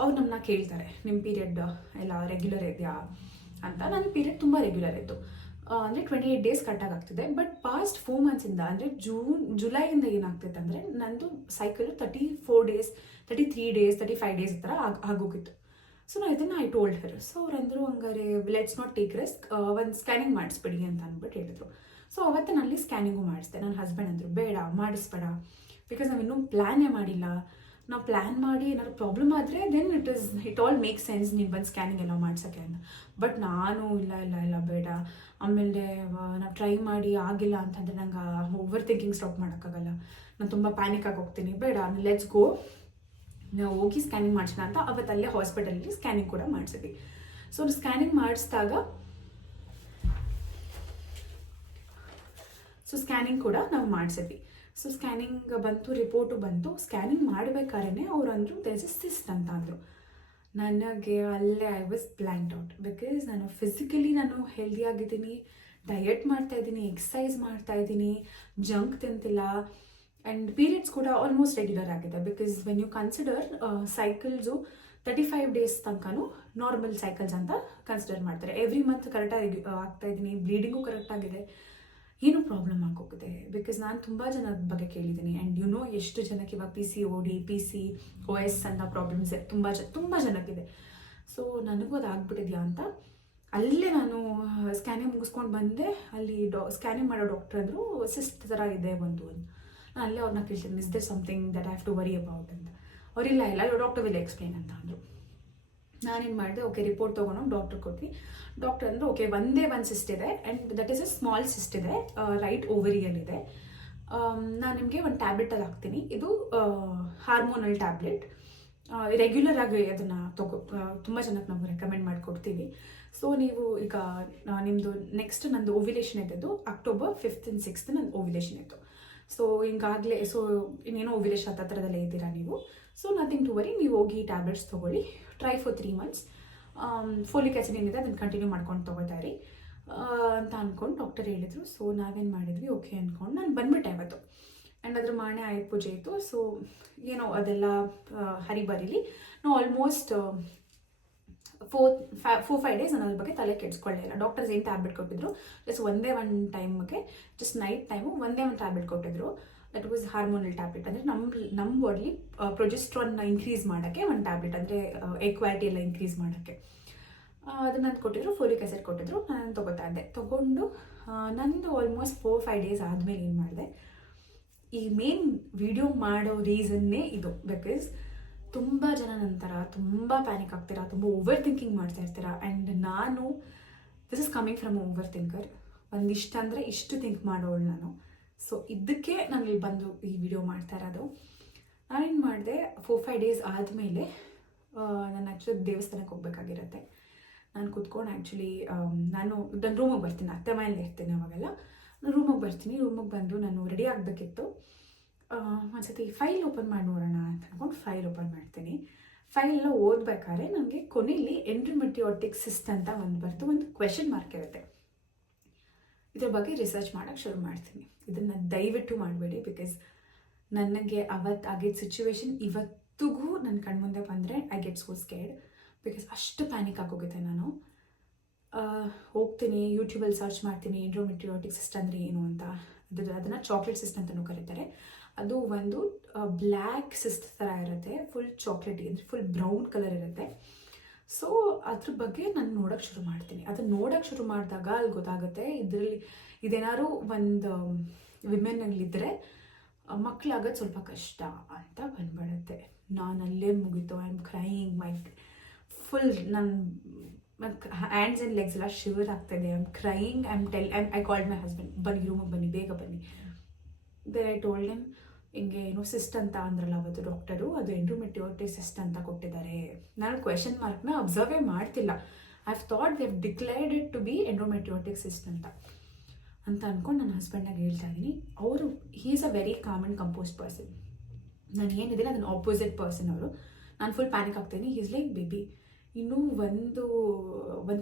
ಅವ್ರು ನಮ್ಮನ್ನ ಕೇಳ್ತಾರೆ, ನಿಮ್ಮ ಪೀರಿಯಡ್ ಎಲ್ಲ ರೆಗ್ಯುಲರ್ ಇದೆಯಾ ಅಂತ. ನನ್ನ ಪೀರಿಯಡ್ ತುಂಬ ರೆಗ್ಯುಲರ್ ಇತ್ತು, ಅಂದರೆ 28 days ಕರೆಕ್ಟಾಗಿ ಆಗ್ತಿದೆ. ಬಟ್ ಪಾಸ್ಟ್ 4 months ಅಂದರೆ ಜುಲೈಯಿಂದ ಏನಾಗ್ತಿತ್ತು ಅಂದರೆ ನಂದು ಸೈಕಲ್ 34 days, 33 days, 35 days ಈ ಥರ ಆಗೋಗಿತ್ತು. ಸೊ ನಾನು ಇದನ್ನು ಐ ಟೋಲ್ಡ್ ಹರ್. ಸೊ ಅವ್ರಂದರು ಹಂಗಾರೆ ಲೆಟ್ಸ್ ನಾಟ್ ಟೇಕ್ ರಿಸ್ಕ್, ಒಂದು ಸ್ಕ್ಯಾನಿಂಗ್ ಮಾಡಿಸ್ಬಿಡಿ ಅಂತ ಅಂದ್ಬಿಟ್ಟು ಹೇಳಿದ್ರು. ಸೊ ಅವತ್ತು ನಲ್ಲಿ ಸ್ಕ್ಯಾನಿಂಗು ಮಾಡಿಸ್ದೆ. ನನ್ನ ಹಸ್ಬೆಂಡ್ ಅಂದರು ಬೇಡ ಮಾಡಿಸ್ಬೇಡ, ಬಿಕಾಸ್ ನಾವಿನ್ನೂ ಪ್ಲ್ಯಾನೇ ಮಾಡಿಲ್ಲ. ನಾವು ಪ್ಲ್ಯಾನ್ ಮಾಡಿ ಏನಾದ್ರು ಪ್ರಾಬ್ಲಮ್ ಆದರೆ then it all make sense ನೀನು ಬಂದು ಸ್ಕ್ಯಾನಿಂಗ್ ಎಲ್ಲ ಮಾಡ್ಸೋಕ್ಕೆ ಅಂತ. ಬಟ್ ನಾನು ಇಲ್ಲ ಬೇಡ, ಆಮೇಲೆ ನಾವು ಟ್ರೈ ಮಾಡಿ ಆಗಿಲ್ಲ ಅಂತಂದರೆ ನಂಗೆ ಓವರ್ ಥಿಂಕಿಂಗ್ ಸ್ಟಾಪ್ ಮಾಡೋಕ್ಕಾಗಲ್ಲ, ನಾನು ತುಂಬ ಪ್ಯಾನಿಕ್ ಆಗಿ ಹೋಗ್ತೀನಿ, ಬೇಡ ಲೆಟ್ಸ್ ಗೋ, ನಾವು ಹೋಗಿ ಸ್ಕ್ಯಾನಿಂಗ್ ಮಾಡಿಸೋಣ ಅಂತ ಅವತ್ತಲ್ಲೇ ಹಾಸ್ಪಿಟಲಲ್ಲಿ ಸ್ಕ್ಯಾನಿಂಗ್ ಕೂಡ ಮಾಡಿಸಿದ್ವಿ. ಸೊ ಸ್ಕ್ಯಾನಿಂಗ್ ಮಾಡಿಸಿದಾಗ ಸ್ಕ್ಯಾನಿಂಗ್ ಕೂಡ ನಾವು ಮಾಡಿಸಿದ್ವಿ. ಸೊ ಸ್ಕ್ಯಾನಿಂಗ್ ಬಂತು, ರಿಪೋರ್ಟು ಬಂತು. ಸ್ಕ್ಯಾನಿಂಗ್ ಮಾಡಬೇಕಾದ್ರೆ ಅವ್ರು ಅಂದರು ದೇರ್ ಇಸ್ ಎ ಸಿಸ್ಟ್ ಅಂತ ಅಂದರು. ನನಗೆ ಅಲ್ಲೇ I was blanked out. Because ನಾನು ಫಿಸಿಕಲಿ ನಾನು ಹೆಲ್ದಿ ಆಗಿದ್ದೀನಿ, ಡಯಟ್ ಮಾಡ್ತಾಯಿದ್ದೀನಿ, ಎಕ್ಸಸೈಸ್ ಮಾಡ್ತಾಯಿದ್ದೀನಿ, ಜಂಕ್ ತಿಂತಿಲ್ಲ, ಆ್ಯಂಡ್ ಪೀರಿಯಡ್ಸ್ ಕೂಡ ಆಲ್ಮೋಸ್ಟ್ ರೆಗ್ಯುಲರ್ ಆಗಿದೆ. Because when you consider cycles 35 days ತನಕನೂ ನಾರ್ಮಲ್ ಸೈಕಲ್ಸ್ ಅಂತ ಕನ್ಸಿಡರ್ ಮಾಡ್ತಾರೆ. ಎವ್ರಿ ಮಂತ್ ಕರೆಕ್ಟಾಗಿ ಆಗ್ತಾಯಿದ್ದೀನಿ, ಬ್ಲೀಡಿಂಗು ಕರೆಕ್ಟಾಗಿದೆ, ಏನೂ ಪ್ರಾಬ್ಲಮ್ ಆಗೋಗಿದೆ. ಬಿಕಾಸ್ ನಾನು ತುಂಬ ಜನದ ಬಗ್ಗೆ ಕೇಳಿದ್ದೀನಿ. ಆ್ಯಂಡ್ ಎಷ್ಟು ಜನಕ್ಕೆ ಇವಾಗ PCOD, PCOS ಅಂತ ಪ್ರಾಬ್ಲಮ್ಸ್ ತುಂಬ ಜನಕ್ಕಿದೆ. ಸೊ ನನಗೂ ಅದು ಆಗ್ಬಿಟ್ಟಿದೆಯಾ ಅಂತ ಅಲ್ಲೇ ನಾನು ಸ್ಕ್ಯಾನಿಂಗ್ ಮುಗಿಸ್ಕೊಂಡು ಬಂದೆ. ಅಲ್ಲಿ ಸ್ಕ್ಯಾನಿಂಗ್ ಮಾಡೋ ಡಾಕ್ಟರ್ ಅಂದರು ಸಿಸ್ಟ್ ಥರ ಇದೆ ಒಂದು. ನಾನು ಅಲ್ಲೇ ಅವ್ರನ್ನ ಕೇಳ್ತೀನಿ, is there something that I have to worry about ಅಂತ. ಅವರಿಲ್ಲ ಡಾಕ್ಟರ್ ವಿಲ್ ಎಕ್ಸ್ಪ್ಲೇನ್ ಅಂತ ಅಂದರು. ನಾನೇನು ಮಾಡಿದೆ, ಓಕೆ ರಿಪೋರ್ಟ್ ತೊಗೊಂಡು ಡಾಕ್ಟರ್ ಕೊಟ್ವಿ. ಡಾಕ್ಟರ್ ಅಂದರು ಓಕೆ ಒಂದೇ ಒಂದು ಸಿಸ್ಟ್ ಇದೆ, and that is a small cyst ಇದೆ, ರೈಟ್ ಓವರಿಯಲ್ಲಿದೆ. ನಾನು ನಿಮಗೆ ಒಂದು ಟ್ಯಾಬ್ಲೆಟಲ್ಲಿ ಹಾಕ್ತೀನಿ, ಇದು ಹಾರ್ಮೋನಲ್ ಟ್ಯಾಬ್ಲೆಟ್. ರೆಗ್ಯುಲರ್ ಆಗಿ ಅದನ್ನು ತುಂಬ ಜನಕ್ಕೆ ನಾವು ರೆಕಮೆಂಡ್ ಮಾಡಿಕೊಡ್ತೀವಿ. ಸೊ ನೀವು ಈಗ ನಿಮ್ಮದು ನೆಕ್ಸ್ಟ್ ನಂದು ಓವ್ಯುಲೇಷನ್ ಇದ್ದದ್ದು October 5th and 6th ನಂದು ಓವ್ಯುಲೇಷನ್ ಇತ್ತು. ಸೊ ಹಿಂಗಾಗಲೇ ಇನ್ನೇನೋ ಓವ್ಯುಲೇಷನ್ ಹತ್ರದಲ್ಲೇ ಇದ್ದೀರಾ ನೀವು. ಸೊ ನಥಿಂಗ್ ಟು ವರಿ, ನೀವು ಹೋಗಿ ಟ್ಯಾಬ್ಲೆಟ್ಸ್ ತೊಗೊಳ್ಳಿ, try for 3 months. Folic acid ಏನಿದೆ ಅದನ್ನು ಕಂಟಿನ್ಯೂ ಮಾಡ್ಕೊಂಡು ತೊಗೋತಾ ಇರಿ ಅಂತ ಅಂದ್ಕೊಂಡು ಡಾಕ್ಟರ್ ಹೇಳಿದರು. ಸೊ ನಾವೇನು ಮಾಡಿದ್ವಿ, ಓಕೆ ಅಂದ್ಕೊಂಡು ನಾನು ಬಂದ್ಬಿಟ್ಟೆ ಅವತ್ತು. ಆ್ಯಂಡ್ ಅದ್ರ ಮಾಣೆ ಆಯುಧ ಪೂಜೆ ಇತ್ತು. ಸೊ ಏನೋ ಅದೆಲ್ಲ ಹರಿಬರಿಲಿ ನಾವು ಆಲ್ಮೋಸ್ಟ್ 4-5 days ನಾನು ಅದ್ರ ಬಗ್ಗೆ ತಲೆ ಕೆಡಿಸ್ಕೊಳ್ಳೇ ಇಲ್ಲ. ಡಾಕ್ಟರ್ಸ್ ಏನು ಟ್ಯಾಬ್ಲೆಟ್ ಕೊಟ್ಟಿದ್ರು, ಜಸ್ಟ್ ಒಂದೇ ಒಂದು ಟೈಮ್ಗೆ, ಜಸ್ಟ್ ನೈಟ್ ಟೈಮು ಒಂದೇ ಒಂದು ಟ್ಯಾಬ್ಲೆಟ್ ಕೊಟ್ಟಿದ್ರು. That was hormonal tablet. ಅಂದರೆ ನಮ್ಮ ಬಾಡಿಲಿ ಪ್ರೊಜೆಸ್ಟ್ರಾನ್ ಇನ್ಕ್ರೀಸ್ ಮಾಡೋಕ್ಕೆ ಒಂದು ಟ್ಯಾಬ್ಲೆಟ್, ಅಂದರೆ ಎಕ್ವಾಲಿಟಿ ಎಲ್ಲ ಇನ್ಕ್ರೀಸ್ ಮಾಡೋಕ್ಕೆ ಅದನ್ನು ನಾನು ಕೊಟ್ಟಿದ್ರು. ಫೋಲಿಕ್ ಆಸಿಡ್ ಕೊಟ್ಟಿದ್ರು, ನಾನು ತೊಗೋತಾ ಇದ್ದೆ. ತೊಗೊಂಡು ನಂದು ಆಲ್ಮೋಸ್ಟ್ 4-5 ಡೇಸ್ ಆದಮೇಲೆ ಏನು ಮಾಡಿದೆ, ಈ ಮೇನ್ ವಿಡಿಯೋ ಮಾಡೋ ರೀಸನ್ನೇ ಇದು. ಬಿಕಾಸ್ ತುಂಬ ಜನ ನಂತರ ತುಂಬ ಪ್ಯಾನಿಕ್ ಆಗ್ತೀರಾ, ತುಂಬ ಓವರ್ ಥಿಂಕಿಂಗ್ ಮಾಡ್ತಾ ಇರ್ತೀರಾ. ಆ್ಯಂಡ್ ನಾನು this is coming from over thinker. ಒಂದಿಷ್ಟು ಅಂದರೆ ಇಷ್ಟು ಥಿಂಕ್ ಮಾಡೋಳು ನಾನು. ಸೊ ಇದಕ್ಕೆ ನಾನು ಇಲ್ಲಿ ಬಂದು ಈ ವಿಡಿಯೋ ಮಾಡ್ತಾ ಇರೋದು. ನಾನೇನು ಮಾಡಿದೆ, 4-5 ಡೇಸ್ ಆದಮೇಲೆ ನಾನು ಆ್ಯಕ್ಚುಲಿ ದೇವಸ್ಥಾನಕ್ಕೆ ಹೋಗ್ಬೇಕಾಗಿರುತ್ತೆ. ನಾನು ಕೂತ್ಕೊಂಡು ಆ್ಯಕ್ಚುಲಿ ನಾನು ರೂಮಿಗೆ ಬರ್ತೀನಿ, ಅತ್ತೆ ಮನೇಲಿ ಇರ್ತೀನಿ ಅವಾಗೆಲ್ಲ. ನಾನು ರೂಮಿಗೆ ಬರ್ತೀನಿ. ರೂಮಿಗೆ ಬಂದು ನಾನು ರೆಡಿ ಆಗಬೇಕಿತ್ತು. ಒಂದ್ಸತಿ ಫೈಲ್ ಓಪನ್ ಮಾಡಿ ನೋಡೋಣ ಅಂತ ಅಂದ್ಕೊಂಡು ಫೈಲ್ ಓಪನ್ ಮಾಡ್ತೀನಿ. ಫೈಲೆಲ್ಲ ಓದಬೇಕಾದ್ರೆ ನನಗೆ ಕೊನೆಯಲ್ಲಿ ಎಂಡ್ರೋಮೆಟ್ರಿಯೋಟಿಕ್ ಸಿಸ್ಟ್ ಅಂತ ಒಂದು ಕ್ವೆಶನ್ ಮಾರ್ಕ್ ಇರುತ್ತೆ. ಇದ್ರ ಬಗ್ಗೆ ರಿಸರ್ಚ್ ಮಾಡೋಕ್ಕೆ ಶುರು ಮಾಡ್ತೀನಿ. ಇದನ್ನು ದಯವಿಟ್ಟು ಮಾಡಬೇಡಿ, ಬಿಕಾಸ್ ನನಗೆ ಆಗಿದ್ದ ಸಿಚುವೇಶನ್ ಇವತ್ತಿಗೂ ನನ್ನ ಕಣ್ಮುಂದೆ ಬಂದರೆ I get so scared. Because ಅಷ್ಟು ಪ್ಯಾನಿಕ್ ಆಗೋಗಿದೆ. ನಾನು ಹೋಗ್ತೀನಿ, ಯೂಟ್ಯೂಬಲ್ಲಿ ಸರ್ಚ್ ಮಾಡ್ತೀನಿ ಎಂಡ್ರೋಮೆಟ್ರಿಯೋಟಿಕ್ ಸಿಸ್ಟ್ ಅಂದರೆ ಏನು ಅಂತ. ಅದನ್ನು ಚಾಕ್ಲೇಟ್ ಸಿಸ್ಟ್ ಅಂತಲೂ ಕರೀತಾರೆ. ಅದು ಒಂದು ಬ್ಲ್ಯಾಕ್ ಸಿಸ್ಟ್ ಥರ ಇರುತ್ತೆ, ಫುಲ್ ಚಾಕ್ಲೇಟಿ, ಅಂದರೆ ಫುಲ್ ಬ್ರೌನ್ ಕಲರ್ ಇರುತ್ತೆ. ಸೊ ಅದ್ರ ಬಗ್ಗೆ ನಾನು ನೋಡೋಕ್ಕೆ ಶುರು ಮಾಡ್ತೀನಿ. ಅದನ್ನು ನೋಡೋಕ್ಕೆ ಶುರು ಮಾಡಿದಾಗ ಅಲ್ಲಿ ಗೊತ್ತಾಗುತ್ತೆ, ಇದರಲ್ಲಿ ಇದೇನಾದ್ರು ಒಂದು ವಿಮೆನಲ್ಲಿದ್ದರೆ ಮಕ್ಕಳಾಗೋದು ಸ್ವಲ್ಪ ಕಷ್ಟ ಅಂತ ಬಂದ್ಬಿಡುತ್ತೆ. ನಾನು ಅಲ್ಲೇ ಮುಗೀತು. I am crying, my full ನನ್ನ ಹ್ಯಾಂಡ್ಸ್ ಆ್ಯಂಡ್ ಲೆಗ್ಸ್ ಎಲ್ಲ ಶಿವರ್ ಆಗ್ತಾಯಿದೆ. I am crying. I called my husband, ಬನ್ನಿ ರೂಮಿಗೆ ಬನ್ನಿ, ಬೇಗ ಬನ್ನಿ. ದೇರ್ ಐ ಟೋಲ್ಡ್ ಹಿಮ್, ಹಿಂಗೆ ಏನೋ ಸಿಸ್ಟ್ ಅಂತ ಅಂದ್ರಲ್ಲ ಅವತ್ತು ಡಾಕ್ಟರು, ಅದು ಎಂಡ್ರೋಮೆಟ್ರಿಯೋಟಿಕ್ ಸಿಸ್ಟ್ ಅಂತ ಕೊಟ್ಟಿದ್ದಾರೆ. ನಾನು ಕ್ವೆಶನ್ ಮಾರ್ಕ್ನ ಅಬ್ಸರ್ವೇ ಮಾಡ್ತಿಲ್ಲ. I have thought they have declared it to be endometriotic cyst ಅಂತ ಅಂದ್ಕೊಂಡು ನನ್ನ ಹಸ್ಬೆಂಡಾಗಿ ಹೇಳ್ತಾ ಇದ್ದೀನಿ. ಅವರು he is a very calm and composed person. ನಾನು ಏನಿದ್ದೀನಿ ಅದನ್ನು ಆಪೋಸಿಟ್ ಪರ್ಸನ್ ಅವರು. ನಾನು ಫುಲ್ ಪ್ಯಾನಿಕ್ ಆಗ್ತೀನಿ. ಈಸ್ ಲೈಕ್, ಬೇಬಿ ಇನ್ನೂ ಒಂದು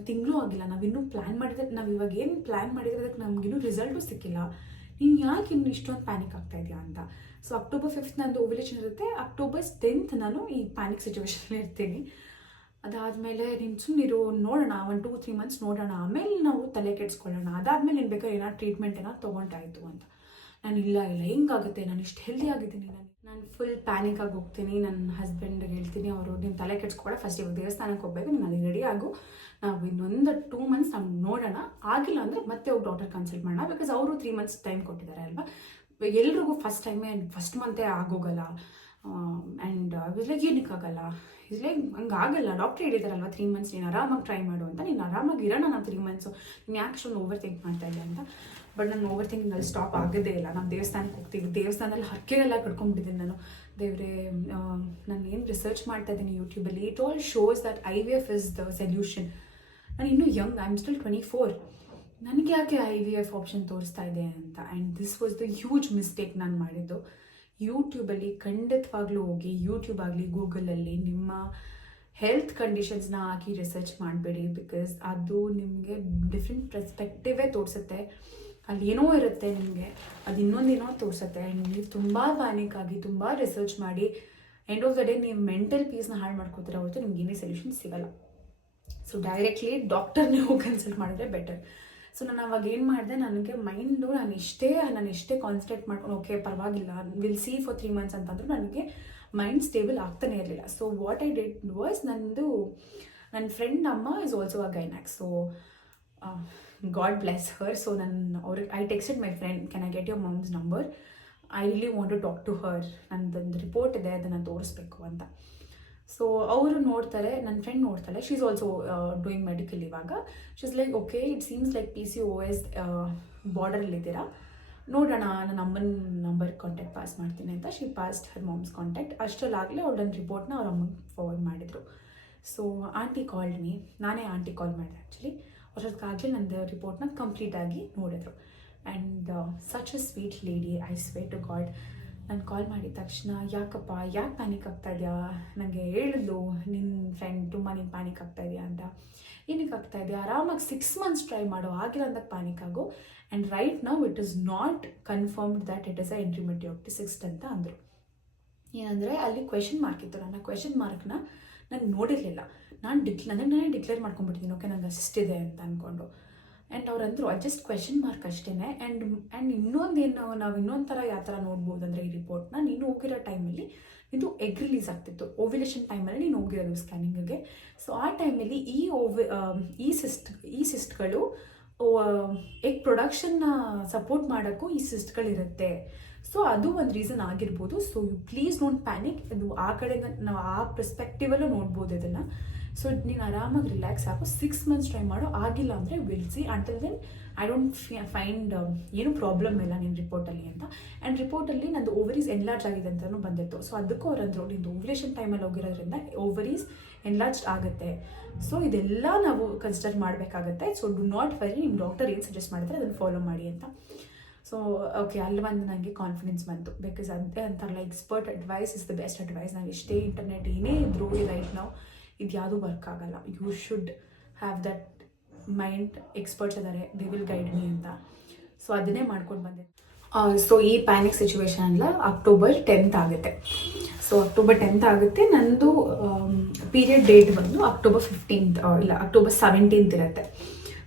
ತಿಂಗಳು ಆಗಿಲ್ಲ, ನಾವಿನ್ನೂ ಪ್ಲ್ಯಾನ್ ಮಾಡಿದ್ರೆ, ನಾವು ಇವಾಗ ಏನು ಪ್ಲ್ಯಾನ್ ಮಾಡಿದ್ರೆ ಅದಕ್ಕೆ ನಮಗಿನ್ನೂ ರಿಸಲ್ಟು ಸಿಕ್ಕಿಲ್ಲ, ನೀನು ಯಾಕೆ ಇನ್ನು ಇಷ್ಟೊಂದು ಪ್ಯಾನಿಕ್ ಆಗ್ತಾ ಇದೆಯಾ ಅಂತ. ಸೊ October 5th ನಂದು ಓವ್ಯುಲೇಷನ್ ಇರುತ್ತೆ. October 10th ನಾನು ಈ ಪ್ಯಾನಿಕ್ ಸಿಚುವೇಶನಲ್ಲಿ ಇರ್ತೀನಿ. ಅದಾದಮೇಲೆ ನೀನು ಸುಮ್ಮನಿರು, ನೋಡೋಣ 1-2-3 ಮಂತ್ಸ್ ನೋಡೋಣ, ಆಮೇಲೆ ನಾವು ತಲೆ ಕೆಡಿಸ್ಕೊಳ್ಳೋಣ, ಅದಾದಮೇಲೆ ನೀನು ಬೇಕಾದ್ರೆ ಏನಾದ್ರು ಟ್ರೀಟ್ಮೆಂಟ್ ಏನಾದ್ರು ತೊಗೊಂಡಾಯಿತು ಅಂತ. ನಾನು ಇಲ್ಲ ಹೆಂಗಾಗುತ್ತೆ, ನಾನು ಇಷ್ಟು ಹೆಲ್ದಿ ಆಗಿದ್ದೀನಿ, ನಾನು ಫುಲ್ ಪ್ಯಾನಿಕ್ ಆಗಿ ಹೋಗ್ತೀನಿ. ನನ್ನ ಹಸ್ಬೆಂಡ್ಗೆ ಹೇಳ್ತೀನಿ, ಅವರು ನೀನು ತಲೆ ಕೆಡಿಸ್ಕೊಳ್ಳೋ, ಫಸ್ಟ್ ಇವಾಗ ದೇವಸ್ಥಾನಕ್ಕೆ ಹೋಗಬೇಕು, ನೀನು ಅಲ್ಲಿ ರೆಡಿ ಆಗು, ನಾವು ಇನ್ನೊಂದು 2 ಮಂತ್ಸ್ ನಾವು ನೋಡೋಣ, ಆಗಿಲ್ಲ ಅಂದರೆ ಮತ್ತೆ ಹೋಗಿ ಡಾಕ್ಟರ್ ಕನ್ಸಲ್ಟ್ ಮಾಡೋಣ. ಬಿಕಾಸ್ ಅವರು 3 ಮಂತ್ಸ್ ಟೈಮ್ ಕೊಟ್ಟಿದ್ದಾರೆ ಅಲ್ವಾ. ಎಲ್ರಿಗೂ ಫಸ್ಟ್ ಮಂತೇ ಆಗೋಗಲ್ಲ. ಆ್ಯಂಡ್ ಲೈಕ್ ಏನಕ್ಕಾಗಲ್ಲ, ಇಸ್ ಲೈಕ್ ಹಂಗಾಗಲ್ಲ, ಡಾಕ್ಟ್ರ್ ಹೇಳಿದಾರಲ್ವ 3 ಮಂತ್ಸ್ ನೀನು ಆರಾಮಾಗಿ ಟ್ರೈ ಮಾಡು ಅಂತ. ನೀನು ಆರಾಮಾಗಿ ಇರೋಣ ನಾವು 3 ಮಂತ್ಸು, ನೀನು ಯಾಕೆ ಅಷ್ಟೊಂದು ಓವರ್ ಥಿಂಕ್ ಮಾಡ್ತಾ ಇಲ್ಲ ಅಂತ. ಬಟ್ ನಾನು ಓವರ್ ಥಿಂಕಿಂಗ್ ಅಲ್ಲಿ ಸ್ಟಾಪ್ ಆಗೋದೇ ಇಲ್ಲ. ನಾವು ದೇವಸ್ಥಾನಕ್ಕೆ ಹೋಗ್ತೀವಿ, ದೇವಸ್ಥಾನದಲ್ಲಿ ಹರಕೆಗೆಲ್ಲ ಕಟ್ಕೊಂಡ್ಬಿಟ್ಟಿದ್ದೀನಿ ನಾನು. ದೇವರೇ, ನಾನು ಏನು ರಿಸರ್ಚ್ ಮಾಡ್ತಾ ಇದ್ದೀನಿ ಯೂಟ್ಯೂಬಲ್ಲಿ, it all shows that IVF is the solution. ನಾನು ಇನ್ನೂ ಯಂಗ್, ಐ ಆಮ್ ಸ್ಟಿಲ್ 24. ನನಗೆ ಯಾಕೆ IVF ಆಪ್ಷನ್ ತೋರಿಸ್ತಾ ಇದೆ ಅಂತ. And this was the huge mistake ನಾನು ಮಾಡಿದ್ದು. ಯೂಟ್ಯೂಬಲ್ಲಿ ಖಂಡಿತವಾಗ್ಲೂ ಹೋಗಿ, ಯೂಟ್ಯೂಬ್ ಆಗಲಿ ಗೂಗಲಲ್ಲಿ ನಿಮ್ಮ ಹೆಲ್ತ್ ಕಂಡೀಷನ್ಸ್ನ ಹಾಕಿ ರಿಸರ್ಚ್ ಮಾಡಬೇಡಿ. ಬಿಕಾಸ್ ಅದು ನಿಮಗೆ ಡಿಫ್ರೆಂಟ್ ಪರ್ಸ್ಪೆಕ್ಟಿವೇ ತೋರಿಸುತ್ತೆ. ಅಲ್ಲಿ ಏನೋ ಇರುತ್ತೆ ನಿಮಗೆ, ಅದು ಇನ್ನೊಂದೇನೋ ತೋರಿಸುತ್ತೆ. ಆ್ಯಂಡ್ ನೀವು ತುಂಬ ಪ್ಯಾನಿಕ್ ಆಗಿ ತುಂಬ ರಿಸರ್ಚ್ ಮಾಡಿ ಎಂಡ್ ಆಫ್ ದ ಡೇ ನೀವು ಮೆಂಟಲ್ ಪೀಸ್ನ ಹಾಳು ಮಾಡ್ಕೋತೀರ ಹೊರತು ನಿಮ್ಗೆ ಏನೇ ಸೊಲ್ಯೂಷನ್ ಸಿಗಲ್ಲ. ಸೊ ಡೈರೆಕ್ಟ್ಲಿ ಡಾಕ್ಟರ್ನೇ ಹೋಗಿ ಕನ್ಸಲ್ಟ್ ಮಾಡಿದ್ರೆ ಬೆಟರ್. ಸೊ ನಾನು ಅವಾಗ ಏನು ಮಾಡಿದೆ, ನನಗೆ ಮೈಂಡು ನಾನು ಎಷ್ಟೇ ಕಾನ್ಸಂಟ್ರೇಟ್ ಮಾಡ್ಕೊಂಡು ಓಕೆ ಪರವಾಗಿಲ್ಲ ವಿಲ್ ಸಿ ಫಾರ್ 3 ಮಂತ್ಸ್ ಅಂತಂದರೂ ನನಗೆ ಮೈಂಡ್ ಸ್ಟೇಬಲ್ ಆಗ್ತಾನೆ ಇರಲಿಲ್ಲ. So what I did was, ನನ್ನ ಫ್ರೆಂಡ್ ಅಮ್ಮ is also a gynaec. So God bless her. So I texted my friend, can I get your mom's number, I really want to talk to her, ನಂದೊಂದು report ಇದೆ ಅದನ್ನು ತೋರಿಸ್ಬೇಕು ಅಂತ. So ಅವರು ನೋಡ್ತಾರೆ, ನನ್ನ ಫ್ರೆಂಡ್ ನೋಡ್ತಾಳೆ, she is also doing medical ಇವಾಗ. She is like, okay it seems like PCOS ಬಾರ್ಡರಲ್ಲಿದ್ದೀರಾ, ನೋಡೋಣ, ನನ್ನ ಅಮ್ಮನ ನಂಬರ್ ಕಾಂಟ್ಯಾಕ್ಟ್ ಪಾಸ್ ಮಾಡ್ತೀನಿ ಅಂತ. She passed her mom's contact. ಅಷ್ಟರಲ್ಲಾಗಲೇ ಅವಳೊಂದು ರಿಪೋರ್ಟ್ನ ಅವ್ರ ಅಮ್ಮಗೆ ಫಾರ್ವರ್ಡ್ ಮಾಡಿದರು. ಸೊ ಆಂಟಿ ಕಾಲ್ಡ್ ಮೀ, ನಾನೇ ಆಂಟಿ ಕಾಲ್ ಮಾಡಿದೆ ಆ್ಯಕ್ಚುಲಿ. ಅಷ್ಟೊತ್ತಿಗಾಗಲೇ ನಂದು ರಿಪೋರ್ಟ್ನ ಕಂಪ್ಲೀಟಾಗಿ ನೋಡಿದ್ರು. And such a sweet lady, I swear to God. ನಾನು ಕಾಲ್ ಮಾಡಿದ ತಕ್ಷಣ, ಯಾಕೆ ಪ್ಯಾನಿಕ್ ಆಗ್ತಾ ಇದೆಯಾ, ನನಗೆ ಹೇಳಿದ್ಲು ನಿನ್ನ ಫ್ರೆಂಡ್ ತುಂಬ ನೀನು ಪ್ಯಾನಿಕ್ ಆಗ್ತಾ ಇದೆಯಾ ಅಂತ. ಏನಕ್ಕೆ ಆಗ್ತಾ ಇದೆಯಾ, ಆರಾಮಾಗಿ 6 ಮಂತ್ಸ್ ಟ್ರೈ ಮಾಡು, ಆಗಿಲ್ಲ ಅಂದಾಗ ಪ್ಯಾನಿಕ್ ಆಗು. And right now it is not confirmed that it is a endometriotic cyst ಅಂತ ಅಂದರು. ಏನಂದರೆ ಅಲ್ಲಿ ಕ್ವೆಶನ್ ಮಾರ್ಕ್ ಇತ್ತು. ನನ್ನ ಕ್ವೆಶನ್ ಮಾರ್ಕ್ನ ನಾನು ನೋಡಿರಲಿಲ್ಲ. ನಾನೇ ಡಿಕ್ಲೇರ್ ಮಾಡ್ಕೊಂಡ್ಬಿಟ್ಟಿದ್ದೀನಿ, ಓಕೆ ನನಗೆ ಸಿಸ್ಟ್ ಇದೆ ಅಂತ ಅಂದ್ಕೊಂಡು. ಆ್ಯಂಡ್ ಅವ್ರಂದ್ರು ಜಸ್ಟ್ ಕ್ವೆಶನ್ ಮಾರ್ಕ್ ಅಷ್ಟೇ. ಆ್ಯಂಡ್ ಇನ್ನೊಂದೇನು ನಾವು ಇನ್ನೊಂದು ಥರ ಯಾವ ಥರ ನೋಡ್ಬೋದು ಅಂದರೆ ಈ ರಿಪೋರ್ಟ್ನ, ನೀನು ಹೋಗಿರೋ ಟೈಮಲ್ಲಿ ಇದು ಎಗ್ ರಿಲೀಸ್ ಆಗ್ತಿತ್ತು, ಓವ್ಯುಲೇಷನ್ ಟೈಮಲ್ಲಿ ನೀನು ಹೋಗಿರೋದು ಸ್ಕ್ಯಾನಿಂಗಿಗೆ. ಸೊ ಆ ಟೈಮಲ್ಲಿ ಈ ಸಿಸ್ಟ್ಗಳು ಎಗ್ ಪ್ರೊಡಕ್ಷನ್ನ ಸಪೋರ್ಟ್ ಮಾಡೋಕ್ಕೂ ಈ ಸಿಸ್ಟ್ಗಳಿರುತ್ತೆ. ಸೊ ಅದು ಒಂದು ರೀಸನ್ ಆಗಿರ್ಬೋದು. So you please don't panic. ಅದು ಆ ಕಡೆಯಿಂದ ನಾವು ಆ ಪರ್ಸ್ಪೆಕ್ಟಿವಲ್ಲೂ ನೋಡ್ಬೋದು ಇದನ್ನು. ಸೊ ನೀನು ಆರಾಮಾಗಿ ರಿಲ್ಯಾಕ್ಸ್ ಆಗು, 6 months ಟ್ರೈ ಮಾಡು. ಆಗಿಲ್ಲ ಅಂದರೆ will see. Until then I don't find ಏನು ಪ್ರಾಬ್ಲಮ್ ಇಲ್ಲ ನಿನ್ನ ರಿಪೋರ್ಟಲ್ಲಿ ಅಂತ. ಆ್ಯಂಡ್ ರಿಪೋರ್ಟಲ್ಲಿ ನಂದು ಓವರೀಸ್ ಎನ್ಲಾರ್ಜ್ ಆಗಿದೆ ಅಂತಲೂ ಬಂದಿತ್ತು. ಸೊ ಅದಕ್ಕೂ ಅವ್ರು ಅಂದರು, ನಿಂದು ಓವ್ಯುಲೇಷನ್ ಟೈಮಲ್ಲಿ ಹೋಗಿರೋದ್ರಿಂದ ಓವರೀಸ್ ಎನ್ಲಾರ್ಜ್ ಆಗುತ್ತೆ. ಸೊ ಇದೆಲ್ಲ ನಾವು ಕನ್ಸಿಡರ್ ಮಾಡಬೇಕಾಗತ್ತೆ. ಸೊ ಡು ನಾಟ್ ವರಿ, ನಿಮ್ಮ ಡಾಕ್ಟರ್ ಏನು ಸಜೆಸ್ಟ್ ಮಾಡಿದ್ರೆ ಅದನ್ನು ಫಾಲೋ ಮಾಡಿ ಅಂತ. ಸೊ ಓಕೆ, ಅಲ್ಲಿ ಒಂದು ನನಗೆ ಕಾನ್ಫಿಡೆನ್ಸ್ ಬಂತು. ಬಿಕಾಸ್ ಅದೇ ಅಂತಾರಲ್ಲ, expert advice is the best advice. ನಾವು ಎಷ್ಟೇ ಇಂಟರ್ನೆಟ್ ಏನೇ ಇದ್ರೂ ರೈಟ್ ನಾವು ಇದು ಯಾವುದೂ ವರ್ಕ್ ಆಗಲ್ಲ. You should have that mind, experts ಇದ್ದಾರೆ, ದೇ ವಿಲ್ ಗೈಡ್ ಮೀ ಅಂತ. ಸೊ ಅದನ್ನೇ ಮಾಡ್ಕೊಂಡು ಬಂದೆ. ಸೊ ಈ ಪ್ಯಾನಿಕ್ ಸಿಚುವೇಶನ್ ಎಲ್ಲ October 10th ಆಗುತ್ತೆ. ಸೊ October 10th ಆಗುತ್ತೆ. ನಂದು ಪೀರಿಯಡ್ ಡೇಟ್ ಬಂದು October 15th ಇಲ್ಲ October 17th ಇರುತ್ತೆ.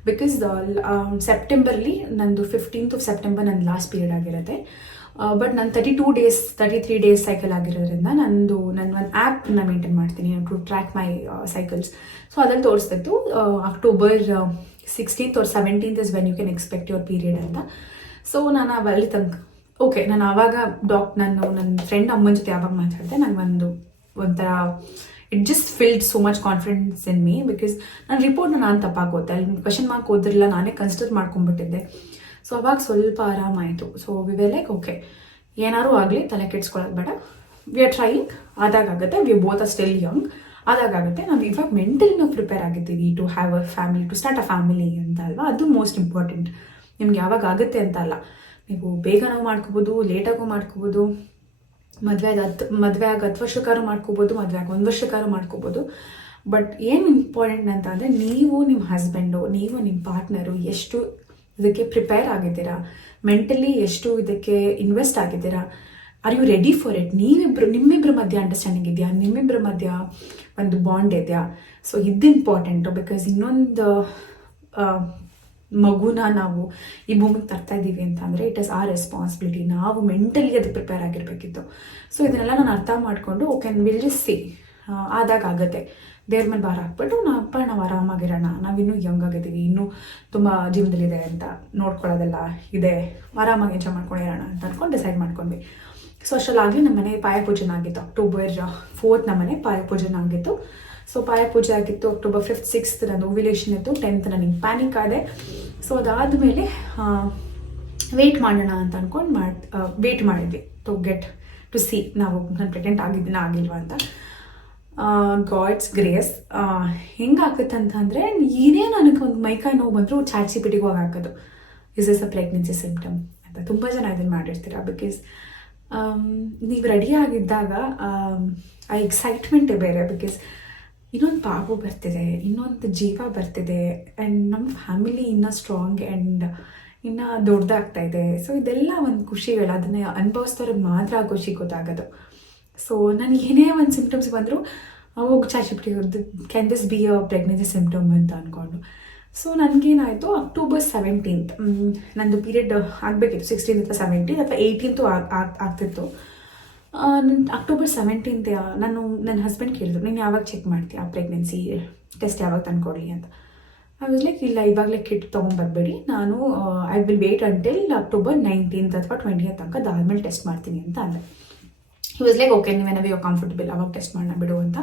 ಬಿಕಾಸ್ ಸೆಪ್ಟೆಂಬರ್ಲಿ ನಂದು 15th of September ನನ್ನ ಲಾಸ್ಟ್ ಪೀರಿಯಡ್ ಆಗಿರುತ್ತೆ. ಬಟ್ ನಾನು 33 ಡೇಸ್ ಸೈಕಲ್ ಆಗಿರೋದ್ರಿಂದ ನನ್ನ ಒಂದು ಆ್ಯಪ್ನ ಮೇಂಟೈನ್ ಮಾಡ್ತೀನಿ to track my cycles. So ಅದ್ರಲ್ಲಿ ತೋರಿಸ್ತಿತ್ತು October 16th or 17th is when you can expect your period ಅಂತ. ಸೊ ನಾನು ಅಲ್ಲಿ ತನಕ ಓಕೆ, ನಾನು ಆವಾಗ ನನ್ನ ಫ್ರೆಂಡ್ ಅಮ್ಮನ ಜೊತೆ ಯಾವಾಗ ಮಾತಾಡಿದೆ, ನನಗೊಂದು ಒಂಥರ it just filled so much confidence in me. Because ನನ್ನ ರಿಪೋರ್ಟ್ನ ನಾನು ತಪ್ಪಾಗಿ ಓದ್ತೆ, ಅಲ್ಲಿ ಕ್ವೆಶನ್ ಮಾರ್ಕ್ ಓದಿರಲಿಲ್ಲ, ನಾನೇ ಕನ್ಸಿಡರ್ ಮಾಡ್ಕೊಂಡ್ಬಿಟ್ಟಿದ್ದೆ. ಸೊ ಅವಾಗ ಸ್ವಲ್ಪ ಆರಾಮಾಯಿತು. So we were like okay, ಏನಾದ್ರು ಆಗಲಿ ತಲೆ ಕೆಡ್ಸ್ಕೊಳ್ಳೋದು ಬೇಡ, ವಿ ಆರ್ ಟ್ರೈಯಿಂಗ್, ಆದಾಗುತ್ತೆ. We both are still young, ಆದಾಗುತ್ತೆ. ನಾವು ಇವಾಗ ಮೆಂಟಲಿ ನಾವು ಪ್ರಿಪೇರ್ ಆಗಿದ್ದೀವಿ to have a family, to start a family ಅಂತ ಅಲ್ವಾ. ಅದು ಮೋಸ್ಟ್ ಇಂಪಾರ್ಟೆಂಟ್. ನಿಮ್ಗೆ ಯಾವಾಗ ಆಗುತ್ತೆ ಅಂತ ಅಲ್ಲ, ನೀವು ಬೇಗನೂ ಮಾಡ್ಕೋಬೋದು, ಲೇಟಾಗೂ ಮಾಡ್ಕೋಬೋದು, ಮದುವೆ ಆಗ 10 ವರ್ಷಕ್ಕಾರು ಮಾಡ್ಕೋಬೋದು, ಮದುವೆ ಆಗ 1 ವರ್ಷಕ್ಕಾರು ಮಾಡ್ಕೋಬೋದು. ಬಟ್ ಏನು ಇಂಪಾರ್ಟೆಂಟ್ ಅಂತ ಅಂದರೆ, ನೀವು ನಿಮ್ಮ ಹಸ್ಬೆಂಡು, ನೀವು ನಿಮ್ಮ ಪಾರ್ಟ್ನರು ಎಷ್ಟು ಇದಕ್ಕೆ ಪ್ರಿಪೇರ್ ಆಗಿದ್ದೀರಾ, ಮೆಂಟಲಿ ಎಷ್ಟು ಇದಕ್ಕೆ ಇನ್ವೆಸ್ಟ್ ಆಗಿದ್ದೀರಾ, are you ready for it. ನಿಮ್ಮಿಬ್ಬರ ಮಧ್ಯೆ ಅಂಡರ್ಸ್ಟ್ಯಾಂಡಿಂಗ್ ಇದೆಯಾ, ನಿಮ್ಮಿಬ್ಬರ ಮಧ್ಯ ಒಂದು ಬಾಂಡ್ ಇದೆಯಾ. ಸೊ ಇದು ಇಂಪಾರ್ಟೆಂಟು. ಬಿಕಾಸ್ ಇನ್ನೊಂದು ಮಗುನ ನಾವು ಈ ಭೂಮಿಗೆ ತರ್ತಾ ಇದ್ದೀವಿ ಅಂತ ಅಂದರೆ ಇಟ್ ಇಸ್ ಆರ್ ರೆಸ್ಪಾನ್ಸಿಬಿಲಿಟಿ. ನಾವು ಮೆಂಟಲಿ ಅದಕ್ಕೆ ಪ್ರಿಪೇರ್ ಆಗಿರಬೇಕಿತ್ತು. ಸೊ ಇದನ್ನೆಲ್ಲ ನಾನು ಅರ್ಥ ಮಾಡಿಕೊಂಡು ಓಕೆ ವಿಲ್ ಜಸ್ಟ್ ಸಿ, ಆಗುತ್ತೆ. ದೇವ್ರ ಮೇಲೆ ಭಾರ ಹಾಕ್ಬಿಟ್ಟು ನಾವು ಆರಾಮಾಗಿರೋಣ, ನಾವಿನ್ನೂ ಯಂಗ್ ಆಗಿದ್ದೀವಿ, ಇನ್ನೂ ತುಂಬ ಜೀವನದಲ್ಲಿದೆ ಅಂತ ನೋಡ್ಕೊಳ್ಳೋದೆಲ್ಲ ಇದೆ, ಆರಾಮಾಗಿ ಎಂಜಾಯ್ ಮಾಡ್ಕೊಂಡಿರೋಣ ಅಂತ ಅಂದ್ಕೊಂಡು ಡಿಸೈಡ್ ಮಾಡ್ಕೊಂಡ್ವಿ. ಸೊ ಅಷ್ಟರಲ್ಲಾಗಲಿ ನಮ್ಮ ಮನೆ ಪಾಯ ಪೂಜೆನ ಆಗಿತ್ತು. October 4th ನಮ್ಮ ಮನೆ ಪಾಯ ಪೂಜೆನ ಆಗಿತ್ತು. ಸೊ ಪಾಯ ಪೂಜೆ ಆಗಿತ್ತು. October 5th 6th ನಂದು ಓವ್ಯುಲೇಷನ್ ಇತ್ತು. 10th ನನಗೆ ಪ್ಯಾನಿಕ್ ಆದೆ. ಸೊ ಅದಾದಮೇಲೆ ವೆಯ್ಟ್ ಮಾಡೋಣ ಅಂತ ಅಂದ್ಕೊಂಡು ವೆಯ್ಟ್ ಮಾಡಿದ್ವಿ ಟು ಸಿ ನಾನು ಪ್ರೆಗ್ನೆಂಟ್ ಆಗಿದ್ದೀನ ಆಗಿಲ್ವಾ ಅಂತ. ಗಾಡ್ಸ್ ಗ್ರೇಸ್ ಹೆಂಗಾಗುತ್ತೆ ಅಂತಂದರೆ, ಏನೇ ನನಗೆ ಒಂದು ಮೈಕೈ ನೋವು ಬಂದರೂ ChatGPT ಹೋಗಿ ಹಾಕೋದು, ಇಸ್ ಅ ಪ್ರೆಗ್ನೆನ್ಸಿ ಸಿಂಪ್ಟಮ್ ಅಂತ. ತುಂಬ ಜನ ಇದನ್ನು ಮಾಡಿರ್ತೀರ. ಬಿಕಾಸ್ ನೀವು ರೆಡಿಯಾಗಿದ್ದಾಗ ಆ ಎಕ್ಸೈಟ್ಮೆಂಟೇ ಬೇರೆ. ಬಿಕಾಸ್ ಇನ್ನೊಂದು ಪಾಪು ಬರ್ತಿದೆ, ಇನ್ನೊಂದು ಜೀವ ಬರ್ತಿದೆ, ಆ್ಯಂಡ್ ನಮ್ಮ ಫ್ಯಾಮಿಲಿ ಇನ್ನೂ ಸ್ಟ್ರಾಂಗ್ ಆ್ಯಂಡ್ ಇನ್ನೂ ದೊಡ್ಡದಾಗ್ತಾ ಇದೆ. ಸೊ ಇದೆಲ್ಲ ಒಂದು ಖುಷಿಗಳು, ಅದನ್ನೇ ಅನುಭವಿಸ್ತವ್ರಿಗೆ ಮಾತ್ರ ಆ ಖುಷಿ ಗೊತ್ತಾಗೋದು. ಸೊ ನಾನು ಏನೇ ಒಂದು ಸಿಂಪ್ಟಮ್ಸ್ ಬಂದರೂ ಹೋಗಿ ChatGPT can this be a pregnancy symptom ಅಂತ ಅಂದ್ಕೊಂಡು. ಸೊ ನನಗೇನಾಯಿತು, October 17th ನಂದು ಪೀರಿಯಡ್ ಆಗಬೇಕಿತ್ತು. 16th ಅಥವಾ 17th ಅಥವಾ 18th ಆಗ್ತಿತ್ತು. October 17th ನನ್ನ ಹಸ್ಬೆಂಡ್ ಕೇಳಿದ್ರು, ನೀನು ಯಾವಾಗ ಚೆಕ್ ಮಾಡ್ತೀಯಾ, ಪ್ರೆಗ್ನೆನ್ಸಿ ಟೆಸ್ಟ್ ಯಾವಾಗ ತಂದ್ಕೊಡ್ಲಿ ಅಂತ. ಐ ವಾಸ್ ಲೈಕ್, ಇಲ್ಲ ಇವಾಗಲೇ ಕಿಟ್ ತೊಗೊಂಬರ್ಬೇಡಿ, ನಾನು I will wait until October 19th ಅಥವಾ 20th ತನಕ, ಅದಾದಮೇಲೆ ಟೆಸ್ಟ್ ಮಾಡ್ತೀನಿ ಅಂತ ಅಂದೆ. ಹಿ ವಾಸ್ ಲೈಕ್ ಓಕೆ, ನೀವೇನೋ ಯು ಕಂಫರ್ಟಬಲ್, ಅವಾಗ ಟೆಸ್ಟ್ ಮಾಡೋಣ ಬಿಡು ಅಂತ.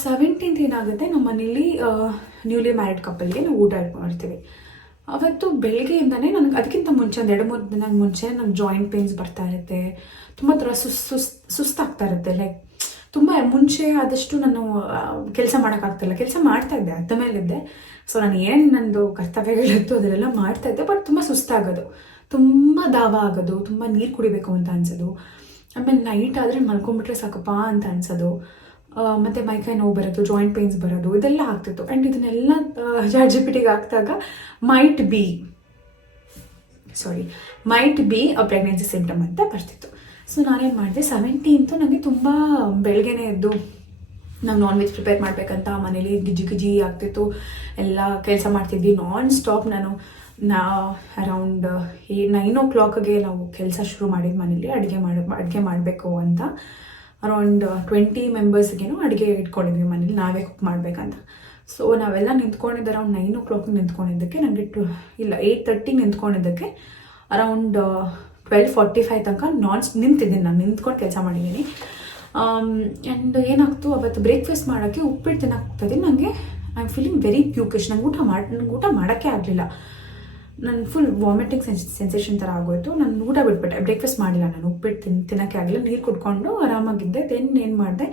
17th ಏನಾಗುತ್ತೆ, ನಮ್ಮ ಮನೇಲಿ ನ್ಯೂಲಿ ಮ್ಯಾರಿಡ್ ಕಪಲ್ಗೆ ನಾವು ಊಟ ಮಾಡ್ತೀವಿ. ಅವತ್ತು ಬೆಳಗ್ಗೆಯಿಂದನೇ ನನಗೆ ಅದಕ್ಕಿಂತ ಮುಂಚೆ ಒಂದು 2-3 ದಿನ ಮುಂಚೆ ನಂಗೆ ಜಾಯಿಂಟ್ ಪೇನ್ಸ್ ಬರ್ತಾ ಇರುತ್ತೆ, ತುಂಬ ಥರ ಸುಸ್ತಾಗ್ತಾ ಇರುತ್ತೆ. ಲೈಕ್ ತುಂಬ ಮುಂಚೆ ಆದಷ್ಟು ನಾನು ಕೆಲಸ ಮಾಡೋಕ್ಕಾಗ್ತಿಲ್ಲ. ಕೆಲಸ ಮಾಡ್ತಾಯಿದ್ದೆ, ಅರ್ಧ ಮೇಲಿದ್ದೆ. ಸೊ ನಾನು ಏನು ನಂದು ಕರ್ತವ್ಯಗಳಿತ್ತು ಅದನ್ನೆಲ್ಲ ಮಾಡ್ತಾಯಿದ್ದೆ. ಬಟ್ ತುಂಬ ಸುಸ್ತಾಗೋದು, ತುಂಬ ದಾವ ಆಗೋದು, ತುಂಬ ನೀರು ಕುಡಿಬೇಕು ಅಂತ ಅನ್ಸೋದು. ಆಮೇಲೆ ನೈಟ್ ಆದರೆ ಮಲ್ಕೊಂಡ್ಬಿಟ್ರೆ ಸಾಕಪ್ಪ ಅಂತ ಅನ್ಸೋದು. ಮತ್ತು ಮೈಕೈ ನೋವು ಬರೋದು, ಜಾಯಿಂಟ್ ಪೇನ್ಸ್ ಬರೋದು, ಇದೆಲ್ಲ ಆಗ್ತಿತ್ತು. ಆ್ಯಂಡ್ ಇದನ್ನೆಲ್ಲ ChatGPTಗೆ ಹಾಕಿದಾಗ might be a pregnancy symptom ಅಂತ ಬರ್ತಿತ್ತು. ಸೊ ನಾನೇನು ಮಾಡಿದೆ, 17th ನನಗೆ ತುಂಬ ಬೆಳಗ್ಗೆನೇ ಎದ್ದು ನಾವು ನಾನ್ ವೆಜ್ ಪ್ರಿಪೇರ್ ಮಾಡಬೇಕಂತ ಮನೇಲಿ ಗಿಜಿ ಆಗ್ತಿತ್ತು, ಎಲ್ಲ ಕೆಲಸ ಮಾಡ್ತಿದ್ವಿ ನಾನ್ ಸ್ಟಾಪ್. ನಾ ಅರೌಂಡ್ 9 o'clockಗೆ ನಾವು ಕೆಲಸ ಶುರು ಮಾಡಿದ್ವಿ ಮನೇಲಿ ಅಡುಗೆ ಮಾಡಬೇಕು ಅಂತ. ಅರೌಂಡ್ 20 ಮೆಂಬರ್ಸ್ಗೇನು ಅಡುಗೆ ಇಟ್ಕೊಂಡಿದ್ವಿ ಮನೇಲಿ, ನಾವೇ ಕುಕ್ ಮಾಡಬೇಕಂತ. ಸೊ ನಾವೆಲ್ಲ ನಿಂತ್ಕೊಂಡಿದ್ದು ಅರೌಂಡ್ 9 o'clock ನಿಂತ್ಕೊಂಡಿದ್ದಕ್ಕೆ ನನಗೆ 8:30 ನಿಂತ್ಕೊಂಡಿದ್ದಕ್ಕೆ ಅರೌಂಡ್ 12:45 ತನಕ ನಿಂತಿದ್ದೀನಿ, ನಾನು ನಿಂತ್ಕೊಂಡು ಕೆಲಸ ಮಾಡಿದ್ದೀನಿ. ಆ್ಯಂಡ್ ಏನಾಗ್ತು, ಅವತ್ತು ಬ್ರೇಕ್ಫಾಸ್ಟ್ ಮಾಡೋಕ್ಕೆ ಉಪ್ಪಿಟ್ಟು ತಿನ್ನೋಕ್ಕಾಗ್ತದೆ. ನನಗೆ ಐ ಆಮ್ ಫೀಲಿಂಗ್ ವೆರಿ ಪ್ಯೂಕಿಶ್. ನಂಗೆ ಊಟ ಮಾಡೋಕ್ಕೆ ಆಗಲಿಲ್ಲ. ನಾನು ಫುಲ್ ವಾಮಿಟಿಂಗ್ ಸೆನ್ಸೇಷನ್ ಥರ ಆಗೋಯಿತು. ನಾನು ಊಟ ಬಿಟ್ಬಿಟ್ಟೆ, ಬ್ರೇಕ್ಫಾಸ್ಟ್ ಮಾಡಿಲ್ಲ. ನಾನು ಉಪ್ಪಿಟ್ಟು ತಿನ್ನೋಕ್ಕೆ ಆಗಲಿಲ್ಲ, ನೀರು ಕುಡ್ಕೊಂಡು ಆರಾಮಾಗಿದ್ದೆ. ದೆನ್ ಏನು ಮಾಡಿದೆ,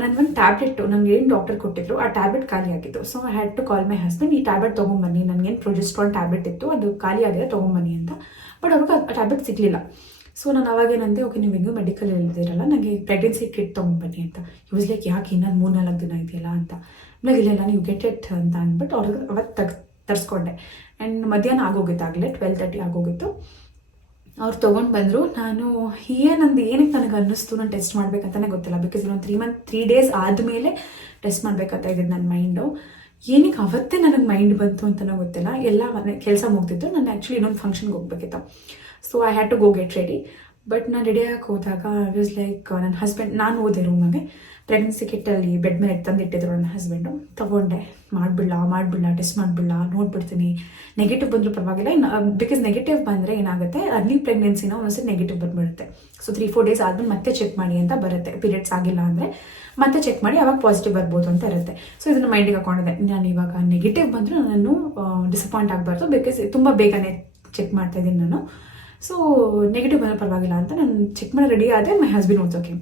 ನಾನು ಒಂದು ಟ್ಯಾಬ್ಲೆಟ್ ನನಗೆ ಏನು ಡಾಕ್ಟರ್ ಕೊಟ್ಟಿದ್ರು, ಆ ಟ್ಯಾಬ್ಲೆಟ್ ಖಾಲಿ ಆಗಿತ್ತು. So I had to call my husband, ಈ ಟ್ಯಾಬ್ಲೆಟ್ ತೊಗೊಂಬನ್ನಿ, ನನಗೇನು ಪ್ರೊಜೆಸ್ಟ್ರಾನ್ ಟ್ಯಾಬ್ಲೆಟ್ ಇತ್ತು, ಅದು ಖಾಲಿ ಆಗಿದೆ, ತೊಗೊಂಬನ್ನಿ ಅಂತ. ಬಟ್ ಅವಾಗ ಆ ಟ್ಯಾಬ್ಲೆಟ್ ಸಿಗಲಿಲ್ಲ. ಸೊ ನಾನು ಅವಾಗೇನಂದೆ, ಓಕೆ ನೀವು ಹೆಂಗೂ ಮೆಡಿಕಲ್ ಇಲ್ದಿರಲ್ಲ, ನನಗೆ ಪ್ರೆಗ್ನೆನ್ಸಿ ಕಿಟ್ ತೊಗೊಂಬನ್ನಿ ಅಂತ. ಯೂಸ್ ಲೈಕ್ ಯಾಕೆ ಇನ್ನೊಂದು 3-4 ದಿನ ಇದೆಯಲ್ಲ ಅಂತ. ನನಗೆ ಇಲ್ಲ ನೀವು ಗೆಟ್ ಇಟ್ ಅಂತ ಅಂದ್ಬಿಟ್ಟು ಅವ್ರಿಗೆ ಅವತ್ತು ತರಿಸ್ಕೊಂಡೆ. ಆ್ಯಂಡ್ ಮಧ್ಯಾಹ್ನ ಆಗೋಗಿತ್ತಾಗಲೇ 12:30 ಆಗೋಗಿತ್ತು. ಅವ್ರು ತೊಗೊಂಡು ಬಂದರು. ನಾನು ಏನಕ್ಕೆ ನನಗೆ ಅನ್ನಿಸ್ತು, ನಾನು ಟೆಸ್ಟ್ ಮಾಡಬೇಕಂತಲೇ ಗೊತ್ತಿಲ್ಲ. ಬಿಕಾಸ್ ಇನ್ನೊಂದು 3 days ಆದಮೇಲೆ ಟೆಸ್ಟ್ ಮಾಡಬೇಕಂತ ಇದ್ದಿದ್ದು ನನ್ನ ಮೈಂಡು. ಏನಕ್ಕೆ ಅವತ್ತೇ ನನಗೆ ಮೈಂಡ್ ಬಂತು ಅಂತಲೂ ಗೊತ್ತಿಲ್ಲ. ಎಲ್ಲ ಕೆಲಸ ಮುಗ್ದಿತ್ತು, ನಾನು ಆ್ಯಕ್ಚುಲಿ ಇನ್ನೊಂದು ಫಂಕ್ಷನ್ಗೆ ಹೋಗ್ಬೇಕಿತ್ತು. So I had to go get ready. But ನಾನು ರೆಡಿಯಾಗಿ ಹೋದಾಗ ಐ ವಾಸ್ ಲೈಕ್, ನನ್ನ ಹಸ್ಬೆಂಡ್, ನಾನು ಹೋದೆ ರೂಮಗೆ, ಪ್ರೆಗ್ನೆನ್ಸಿ ಕಿಟ್ಟಲ್ಲಿ ಬೆಡ್ ಮೇಲೆ ತಂದಿಟ್ಟಿದ್ರು ನನ್ನ ಹಸ್ಬೆಂಡು. ತೊಗೊಂಡೆ, ಮಾಡಿಬಿಡ್ಲ ಟೆಸ್ಟ್ ಮಾಡಿಬಿಡ್ಲ, ನೋಡ್ಬಿಡ್ತೀನಿ, ನೆಗೆಟಿವ್ ಬಂದರೂ ಪರವಾಗಿಲ್ಲ. ಬಿಕಾಸ್ ನೆಗೆಟಿವ್ ಬಂದರೆ ಏನಾಗುತ್ತೆ, ಅರ್ಲಿ ಪ್ರೆಗ್ನೆನ್ಸಿನ ಒಂದ್ಸರಿ ನೆಗೆಟಿವ್ ಬಂದುಬಿಡುತ್ತೆ. ಸೊ 3-4 days ಆದಮೇಲೆ ಮತ್ತೆ ಚೆಕ್ ಮಾಡಿ ಅಂತ ಬರುತ್ತೆ. ಪೀರಿಯಡ್ಸ್ ಆಗಿಲ್ಲ ಅಂದರೆ ಮತ್ತೆ ಚೆಕ್ ಮಾಡಿ, ಆವಾಗ ಪಾಸಿಟಿವ್ ಬರ್ಬೋದು ಅಂತ ಇರುತ್ತೆ. ಸೊ ಇದನ್ನು ಮೈಂಡಿಗೆ ಹಾಕೊಂಡಿದ್ದೆ, ನಾನು ಇವಾಗ ನೆಗೆಟಿವ್ ಬಂದರೂ ನಾನು ಡಿಸಪಾಯಿಂಟ್ ಆಗಬಾರ್ದು, ಬಿಕಾಸ್ ತುಂಬ ಬೇಗನೆ ಚೆಕ್ ಮಾಡ್ತಾಯಿದ್ದೀನಿ ನಾನು. ಸೊ ನೆಗೆಟಿವ್ ಬಂದರೆ ಪರವಾಗಿಲ್ಲ ಅಂತ ನಾನು ಚೆಕ್ ಮಾಡಿ ರೆಡಿ ಆದೆ. My husband okay.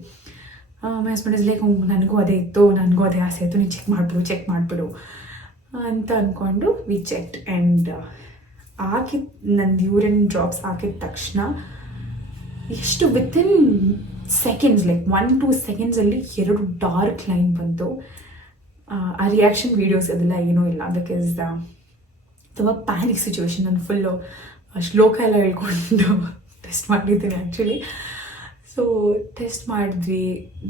My husband is like, ನನಗೂ ಅದೇ ಇತ್ತು, ನನಗೂ ಅದೇ ಆಸೆ ಇತ್ತು, ನೀನು ಚೆಕ್ ಮಾಡಿಬಿಡು ಅಂತ ಅಂದ್ಕೊಂಡು ವಿ ಚೆಕ್ಡ್. ಆ್ಯಂಡ್ ನಂದು ಯೂರಿನ್ ಡ್ರಾಪ್ಸ್ ಹಾಕಿದ ತಕ್ಷಣ ಎಷ್ಟು within seconds, like 1-2 secondsಲ್ಲಿ 2 dark line ಬಂತು. ಆ ರಿಯಾಕ್ಷನ್ ವೀಡಿಯೋಸ್ ಅದೆಲ್ಲ ಏನೂ ಇಲ್ಲ, ಬಿಕಾಸ್ ತುಂಬ ಪ್ಯಾನಿಕ್ ಸಿಚುವೇಶನ್. ನಾನು ಫುಲ್ಲು ಶ್ಲೋಕ ಎಲ್ಲ ಹೇಳ್ಕೊಂಡು ಟೆಸ್ಟ್ ಮಾಡಿದ್ದೀನಿ ಆ್ಯಕ್ಚುಲಿ. ಸೊ ಟೆಸ್ಟ್ ಮಾಡಿದ್ವಿ.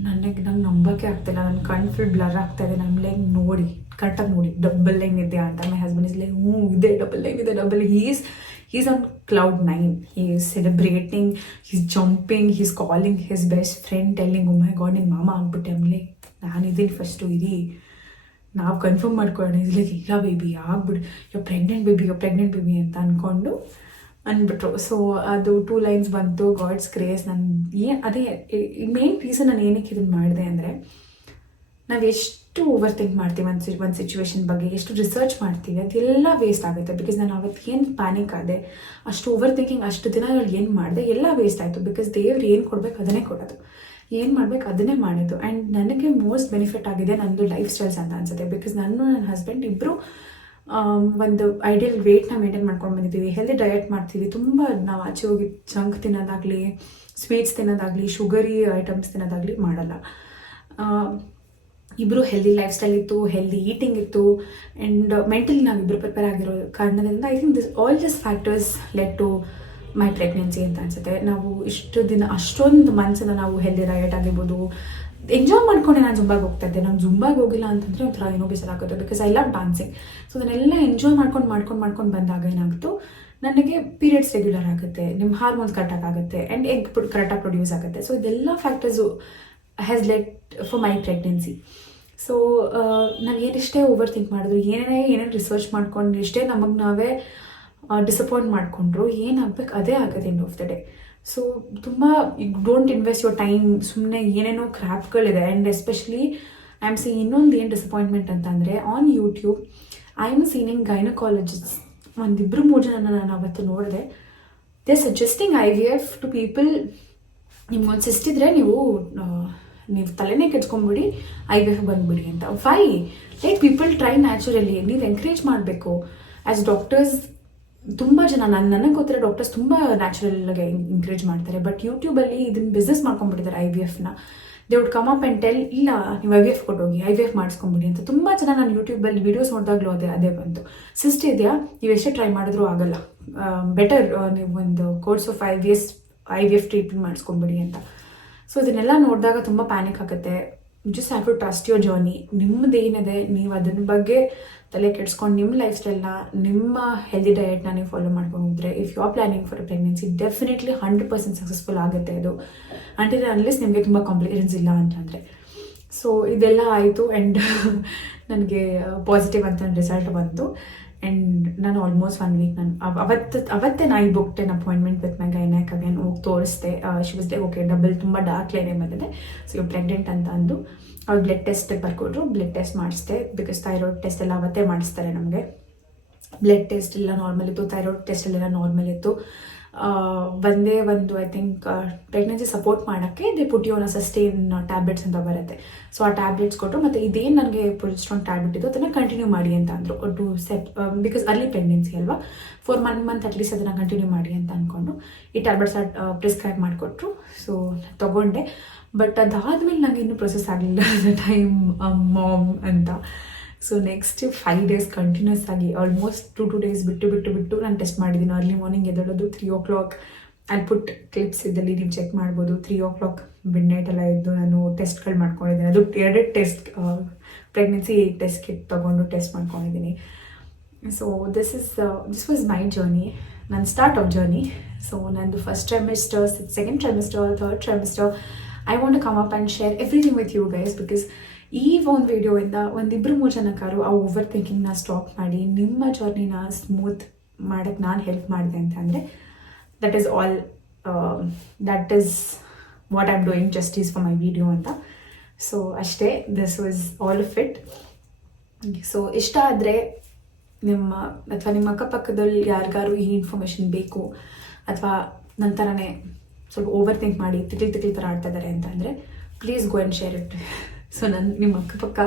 ನಂಗೆ ನಂಬೋಕ್ಕೆ ಆಗ್ತಿಲ್ಲ, ನನ್ನ ಕಣ್ಣು ಫುಲ್ ಬ್ಲರ್ ಆಗ್ತಾಯಿದೆ. ನಮ್ಮ ಲೈನ್ ನೋಡಿ, ಕರೆಕ್ಟಾಗಿ ನೋಡಿ, ಡಬಲ್ ಲೈನ್ ಇದೆಯಾ ಅಂತ. ಮೈ ಹಸ್ಬೆಂಡ್ ಇಸ್ ಲೈಕ್, ಇದೆ, ಡಬಲ್ ಲೈನ್ ಇದೆ. He's on cloud 9. He is celebrating, he's jumping, he's calling his best friend, telling, oh my god, ನಿಮ್ಮ ಮಾಮ ಆಗ್ಬಿಟ್ಟೆ. ಆಮೇಲೆ ನಾನಿದ್ದೀನಿ ಫಸ್ಟು, ನಾವು ಕನ್ಫರ್ಮ್ ಮಾಡ್ಕೊಳ್ಳೋಣ. ಇಸ್ ಲೈಕ್, ಇಲ್ಲ ಬೇಬಿ ಆಗ್ಬಿಡು, ಯೋ ಪ್ರೆಗ್ನೆಂಟ್ ಬೇಬಿ ಅಂತ ಅಂದ್ಬಿಟ್ರು. ಸೊ ಅದು 2 lines ಬಂತು. God's grace. ಅದೇ ಮೇನ್ ರೀಸನ್ ನಾನು ಏನಕ್ಕೆ ಇದನ್ನು ಮಾಡಿದೆ ಅಂದರೆ, ನಾವು ಎಷ್ಟು ಓವರ್ ಥಿಂಕ್ ಮಾಡ್ತೀವಿ ಒಂದು ಸಿಚುವೇಶನ್ ಬಗ್ಗೆ, ಎಷ್ಟು ರಿಸರ್ಚ್ ಮಾಡ್ತೀವಿ, ಅದೆಲ್ಲ ವೇಸ್ಟ್ ಆಗುತ್ತೆ. ಬಿಕಾಸ್ ನಾನು ಅವತ್ತು ಏನು ಪ್ಯಾನಿಕ್ ಆದೆ, ಅಷ್ಟು ಓವರ್ ಥಿಂಕಿಂಗ್, ಅಷ್ಟು ದಿನಗಳು ಏನು ಮಾಡಿದೆ, ಎಲ್ಲ ವೇಸ್ಟ್ ಆಯಿತು. ಬಿಕಾಸ್ ದೇವ್ರು ಏನು ಕೊಡಬೇಕು ಅದನ್ನೇ ಕೊಡೋದು, ಏನು ಮಾಡಬೇಕು ಅದನ್ನೇ ಮಾಡೋದು. ಆ್ಯಂಡ್ ನನಗೆ ಮೋಸ್ಟ್ ಬೆನಿಫಿಟ್ ಆಗಿದೆ ನಂದು ಲೈಫ್ ಸ್ಟೈಲ್ಸ್ ಅಂತ ಅನ್ಸುತ್ತೆ. ಬಿಕಾಸ್ ನನ್ನ ಹಸ್ಬೆಂಡ್ ಇಬ್ಬರು ಒಂದು ಐಡಿಯಲ್ ವೇಟ್ನ ಮೇಂಟೈನ್ ಮಾಡ್ಕೊಂಡು ಬಂದಿದ್ದೀವಿ. ಹೆಲ್ದಿ ಡಯಟ್ ಮಾಡ್ತೀವಿ. ತುಂಬ ನಾವು ಆಚೆ ಹೋಗಿ ಜಂಕ್ ತಿನ್ನೋದಾಗಲಿ, ಸ್ವೀಟ್ಸ್ ತಿನ್ನೋದಾಗಲಿ, ಶುಗರಿ ಐಟಮ್ಸ್ ತಿನ್ನೋದಾಗಲಿ ಮಾಡಲ್ಲ. ಇಬ್ಬರು ಹೆಲ್ದಿ ಲೈಫ್ ಸ್ಟೈಲ್ ಇತ್ತು, ಹೆಲ್ದಿ ಈಟಿಂಗ್ ಇತ್ತು. ಆ್ಯಂಡ್ ಮೆಂಟಲಿ ನಾವಿಬ್ಬರು ಪ್ರಿಪೇರ್ ಆಗಿರೋ ಕಾರಣದಿಂದ I think all this factors led to my pregnancy ಅಂತ ಅನ್ಸುತ್ತೆ. ನಾವು ಇಷ್ಟು ದಿನ ಅಷ್ಟೊಂದು ಮಂತ್ಸನ್ನು ನಾವು ಹೆಲ್ದಿ ಡಯಟ್ ಆಗಿರ್ಬೋದು ಎಂಜಾಯ್ ಮಾಡ್ಕೊಂಡೆ ನಾನು ಜುಂಬಾಗೆ ಹೋಗ್ತಾ ಇದ್ದೆ. ನಾನು ಜುಂಬಾಗೆ ಹೋಗಿಲ್ಲ ಅಂತಂದರೆ ಒಂಥರ ಏನೋ ಬೇಸರಾಗುತ್ತೆ. Because I love dancing. So ಅದನ್ನೆಲ್ಲ ಎಂಜಾಯ್ ಮಾಡ್ಕೊಂಡು ಬಂದಾಗ ಏನಾಗುತ್ತೋ, ನನಗೆ ಪೀರಿಯಡ್ಸ್ ರೆಗ್ಯುಲರ್ ಆಗುತ್ತೆ, ನಿಮ್ಮ ಹಾರ್ಮೋನ್ಸ್ ಕರೆಕ್ಟಾಗಿ ಆಗುತ್ತೆ, ಆ್ಯಂಡ್ ಎಗ್ ಕರೆಕ್ಟಾಗಿ ಪ್ರೊಡ್ಯೂಸ್ ಆಗುತ್ತೆ. ಸೊ ಇದೆಲ್ಲ factors has led for my pregnancy. So ನಾವು ಏನೆಷ್ಟೇ ಓವರ್ ಥಿಂಕ್ ಮಾಡಿದ್ರು, ಏನೇನು ರಿಸರ್ಚ್ ಮಾಡ್ಕೊಂಡು, ಎಷ್ಟೇ ನಮಗೆ ನಾವೇ ಡಿಸಪಾಯಿಂಟ್ ಮಾಡಿಕೊಂಡ್ರು, ಏನಾಗಬೇಕು ಅದೇ ಆಗುತ್ತೆ end of the day. So ತುಂಬ ಡೋಂಟ್ ಇನ್ವೆಸ್ಟ್ ಯುವರ್ ಟೈಮ್. ಸುಮ್ಮನೆ ಏನೇನೋ ಕ್ರ್ಯಾಪ್ಗಳಿದೆ. And especially I am seeing ಇನ್ನೊಂದು ಏನು ಡಿಸಪಾಯಿಂಟ್ಮೆಂಟ್ ಅಂತಂದರೆ, on YouTube I am seeing gynaecologist 1-2-3 ಜನ ನಾನು ಅವತ್ತು ನೋಡಿದೆ. They suggesting IVF to people. ನಿಮ್ಗೊಂದು ಸಿಸ್ಟ್ ಇದ್ದರೆ ನೀವು ತಲೆನೇ ಕೆಡ್ಸ್ಕೊಂಬಿಡಿ, IVF ಬಂದುಬಿಡಿ ಅಂತ. Why? Let people try naturally. ನೀವು ಎಂಕರೇಜ್ ಮಾಡಬೇಕು. ಆ್ಯಸ್ ಡಾಕ್ಟರ್ಸ್ ತುಂಬ ಜನ ನನಗೆ ಗೊತ್ತಿರೋ ಡಾಕ್ಟರ್ಸ್ ತುಂಬ ನ್ಯಾಚುರಲ್ಲಾಗಿ ಎಂಕರೇಜ್ ಮಾಡ್ತಾರೆ. ಬಟ್ ಯೂಟ್ಯೂಬಲ್ಲಿ ಇದನ್ನು ಬಿಸ್ನೆಸ್ ಮಾಡ್ಕೊಂಡ್ಬಿಟ್ಟಿದ್ದಾರೆ IVFನ. They would come up and tell, ಇಲ್ಲ ನೀವು IVF ಕೊಟ್ಟೋಗಿ, IVF ಮಾಡಿಸ್ಕೊಂಬಿಡಿ ಅಂತ. ತುಂಬ ಜನ ನಾನು ಯೂಟ್ಯೂಬಲ್ಲಿ ವೀಡಿಯೋಸ್ ನೋಡಿದಾಗಲೂ ಅದೇ ಬಂತು. ಸಿಸ್ಟ್ ಇದೆಯಾ, ನೀವು ಎಷ್ಟೇ ಟ್ರೈ ಮಾಡಿದ್ರೂ ಆಗಲ್ಲ, ಬೆಟರ್ ನೀವು ಒಂದು ಕೋರ್ಸ್ ಆಫ್ IVF ಟ್ರೀಟ್ಮೆಂಟ್ ಮಾಡಿಸ್ಕೊಂಬಿಡಿ ಅಂತ. ಸೊ ಇದನ್ನೆಲ್ಲ ನೋಡಿದಾಗ ತುಂಬ ಪ್ಯಾನಿಕ್ ಆಗುತ್ತೆ. Just have to trust your journey. ನಿಮ್ಮದೇನಿದೆ ನೀವು ಅದನ್ನ ಬಗ್ಗೆ ತಲೆ ಕೆಡ್ಸ್ಕೊಂಡು ನಿಮ್ಮ ಲೈಫ್ ಸ್ಟೈಲ್ನ, ನಿಮ್ಮ ಹೆಲ್ದಿ ಡಯಟ್ನ ನೀವು ಫಾಲೋ ಮಾಡ್ಕೊಂಡು ಹೋದರೆ, if you are planning for a pregnancy, definitely 100% successful ಆಗುತ್ತೆ ಅದು, ಅಂಟಿಲ್ ಅನ್ಲೆಸ್ ನಿಮಗೆ ತುಂಬ ಕಾಂಪ್ಲಿಕೇಶನ್ಸ್ ಇಲ್ಲ ಅಂತಂದರೆ. ಸೊ ಇದೆಲ್ಲ ಆಯಿತು ಆ್ಯಂಡ್ ನನಗೆ ಪಾಸಿಟಿವ್ ಅಂತ ರಿಸಲ್ಟ್ ಬಂತು. ಆ್ಯಂಡ್ ನಾನು ಆಲ್ಮೋಸ್ಟ್ 1 ವೀಕ್ ನಾನು ಅವತ್ತೇ ನಾನು booked an appointment with my gynaec again. ಹೋಗಿ ತೋರಿಸ್ದೆ. She was like okay, double ತುಂಬ ಡಾರ್ಕ್ ಲೈನೇ ಬಂದಿದೆ, ಸೊ ಇವ್ ಪ್ರೆಗ್ನೆಂಟ್ ಅಂತ ಅಂದು ಅವ್ರು ಬ್ಲಡ್ ಟೆಸ್ಟ್ ಬರ್ಕೊಟ್ರು. ಬ್ಲಡ್ ಟೆಸ್ಟ್ ಮಾಡಿಸ್ದೆ, ಬಿಕಾಸ್ ಥೈರಾಯ್ಡ್ ಟೆಸ್ಟ್ ಎಲ್ಲ ಅವತ್ತೇ ಮಾಡಿಸ್ತಾರೆ ನಮಗೆ. ಬ್ಲಡ್ ಟೆಸ್ಟ್ ಎಲ್ಲ ನಾರ್ಮಲ್ ಇತ್ತು, ಥೈರಾಯ್ಡ್ ಟೆಸ್ಟಲ್ಲೆಲ್ಲ ನಾರ್ಮಲ್ ಇತ್ತು. ಒಂದೇ ಒಂದು ಐ ಥಿಂಕ್ ಪ್ರೆಗ್ನೆನ್ಸಿ ಸಪೋರ್ಟ್ ಮಾಡೋಕ್ಕೆ they put you on sustain tablets ಅಂತ ಬರುತ್ತೆ. ಸೊ ಆ ಟ್ಯಾಬ್ಲೆಟ್ಸ್ ಕೊಟ್ಟರು, ಮತ್ತು ಇದೇನು ನನಗೆ ಪ್ರೊಜೆಸ್ಟ್ರಾನ್ ಟ್ಯಾಬ್ಲೆಟ್ ಇತ್ತು ಅದನ್ನು ಕಂಟಿನ್ಯೂ ಮಾಡಿ ಅಂತ ಅಂದರು. ಬಿಕಾಸ್ ಅರ್ಲಿ ಪ್ರೆಗ್ನೆನ್ಸಿ ಅಲ್ವಾ, 4 ಮಂತ್ ಅಟ್ಲೀಸ್ಟ್ ಅದನ್ನು ಕಂಟಿನ್ಯೂ ಮಾಡಿ ಅಂತ ಅಂದ್ಕೊಂಡು ಈ ಟ್ಯಾಬ್ಲೆಟ್ಸ್ ಪ್ರಿಸ್ಕ್ರೈಬ್ ಮಾಡಿಕೊಟ್ರು. ಸೊ ತೊಗೊಂಡೆ. ಬಟ್ ಅದಾದಮೇಲೆ ನನಗೆ ಇನ್ನೂ ಪ್ರೊಸೆಸ್ ಆಗಲಿಲ್ಲ ಟೈಮ್ ಮಾಮ್ ಅಂತ. ಸೊ ನೆಕ್ಸ್ಟ್ 5 ಡೇಸ್ ಕಂಟಿನ್ಯೂಸ್ ಆಗಿ ಆಲ್ಮೋಸ್ಟ್ 2 ಡೇಸ್ ಬಿಟ್ಟು ನಾನು ಟೆಸ್ಟ್ ಮಾಡಿದ್ದೀನಿ. ಅರ್ಲಿ ಮಾರ್ನಿಂಗ್ ಎದ್ದೇಳೋದು 3 o'clock. ಅಲ್ಲಿ ಪುಟ್ ಕ್ಲಿಪ್ಸ್ ಇದ್ದಲ್ಲಿ ನೀವು ಚೆಕ್ ಮಾಡ್ಬೋದು. 3 o'clock ಮಿಡ್ ನೈಟ್ ಎಲ್ಲ ಇದ್ದು ನಾನು ಟೆಸ್ಟ್ಗಳು ಮಾಡ್ಕೊಂಡಿದ್ದೀನಿ. ಅದು 2 ಟೆಸ್ಟ್ ಪ್ರೆಗ್ನೆನ್ಸಿ ಟೆಸ್ಟ್ ಕಿಟ್ ತೊಗೊಂಡು ಟೆಸ್ಟ್ ಮಾಡ್ಕೊಂಡಿದ್ದೀನಿ. So this was my journey, ನನ್ನ ಸ್ಟಾರ್ಟ್ ಆಫ್ ಜರ್ನಿ. ಸೊ ನಂದು first trimester, second trimester, third trimester, I want to come up and share everything with you guys. Because ಈ ಒಂದು ವಿಡಿಯೋಯಿಂದ 1-2 ಜನಕ್ಕಾರು ಆ over ಥಿಂಕಿಂಗ್ನ stop ಮಾಡಿ ನಿಮ್ಮ ಜರ್ನಿನ smooth ಮಾಡೋಕ್ಕೆ ನಾನು ಹೆಲ್ಪ್ ಮಾಡಿದೆ ಅಂತ ಅಂದರೆ that is all, that is what I am doing justice for my video ಅಂತ. ಸೊ ಅಷ್ಟೇ, this was all of it. So ಇಷ್ಟ ಆದರೆ ನಿಮ್ಮ ಅಕ್ಕಪಕ್ಕದಲ್ಲಿ ಯಾರಿಗಾರು ಈ ಇನ್ಫಾರ್ಮೇಷನ್ ಬೇಕು, ಅಥವಾ ನಂತರನೇ ಸ್ವಲ್ಪ ಓವರ್ ಥಿಂಕ್ ಮಾಡಿ ತಿಕ್ಲಿ ಥರ ಆಡ್ತಾ ಇದ್ದಾರೆ ಅಂತ ಅಂದರೆ please go and share it. So ನಿಮ್ಮ ಅಕ್ಕಪಕ್ಕ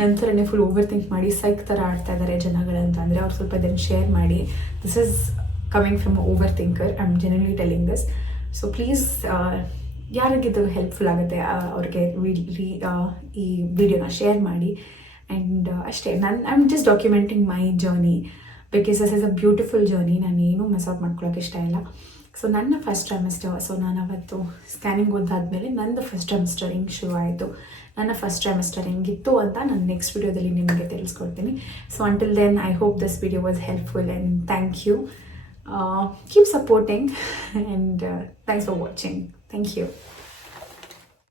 ನಂತರನೇ ಫುಲ್ ಓವರ್ ಥಿಂಕ್ ಮಾಡಿ ಸೈಕ್ ಥರ ಆಡ್ತಾ ಇದ್ದಾರೆ ಜನಗಳಂತ ಅಂದರೆ ಅವ್ರು ಸ್ವಲ್ಪ ಇದನ್ನು ಶೇರ್ ಮಾಡಿ. This is coming from over thinker, I am generally telling this. So please ಯಾರಿಗಿದು ಹೆಲ್ಪ್ಫುಲ್ ಆಗುತ್ತೆ ಅವ್ರಿಗೆ ಈ ವಿಡಿಯೋನ ಶೇರ್ ಮಾಡಿ. ಆ್ಯಂಡ್ ಅಷ್ಟೇ, I am just documenting my journey, because this is a beautiful journey. ನಾನೇನು ಮಿಸ್ ಔಟ್ ಮಾಡ್ಕೊಳ್ಳೋಕೆ ಇಷ್ಟ ಇಲ್ಲ. ಸೊ ನನ್ನ ಫಸ್ಟ್ ಟ್ರೈಮಿಸ್ಟರ್, ಸೊ ನಾನು ಅವತ್ತು ಸ್ಕ್ಯಾನಿಂಗ್ ಓದಾದ್ಮೇಲೆ ನಂದು ಫಸ್ಟ್ ಟ್ರೈಮಿಸ್ಟರ್ ಹಿಂಗೆ ಶುರು ಆಯಿತು. ನನ್ನ ಫಸ್ಟ್ ಟ್ರೈಮಿಸ್ಟರ್ ಹೆಂಗಿತ್ತು ಅಂತ ನಾನು ನೆಕ್ಸ್ಟ್ ವಿಡಿಯೋದಲ್ಲಿ ನಿಮಗೆ ತಿಳಿಸ್ಕೊಡ್ತೀನಿ. So until then I hope this video was helpful and thank you. Keep supporting and thanks for watching. Thank you.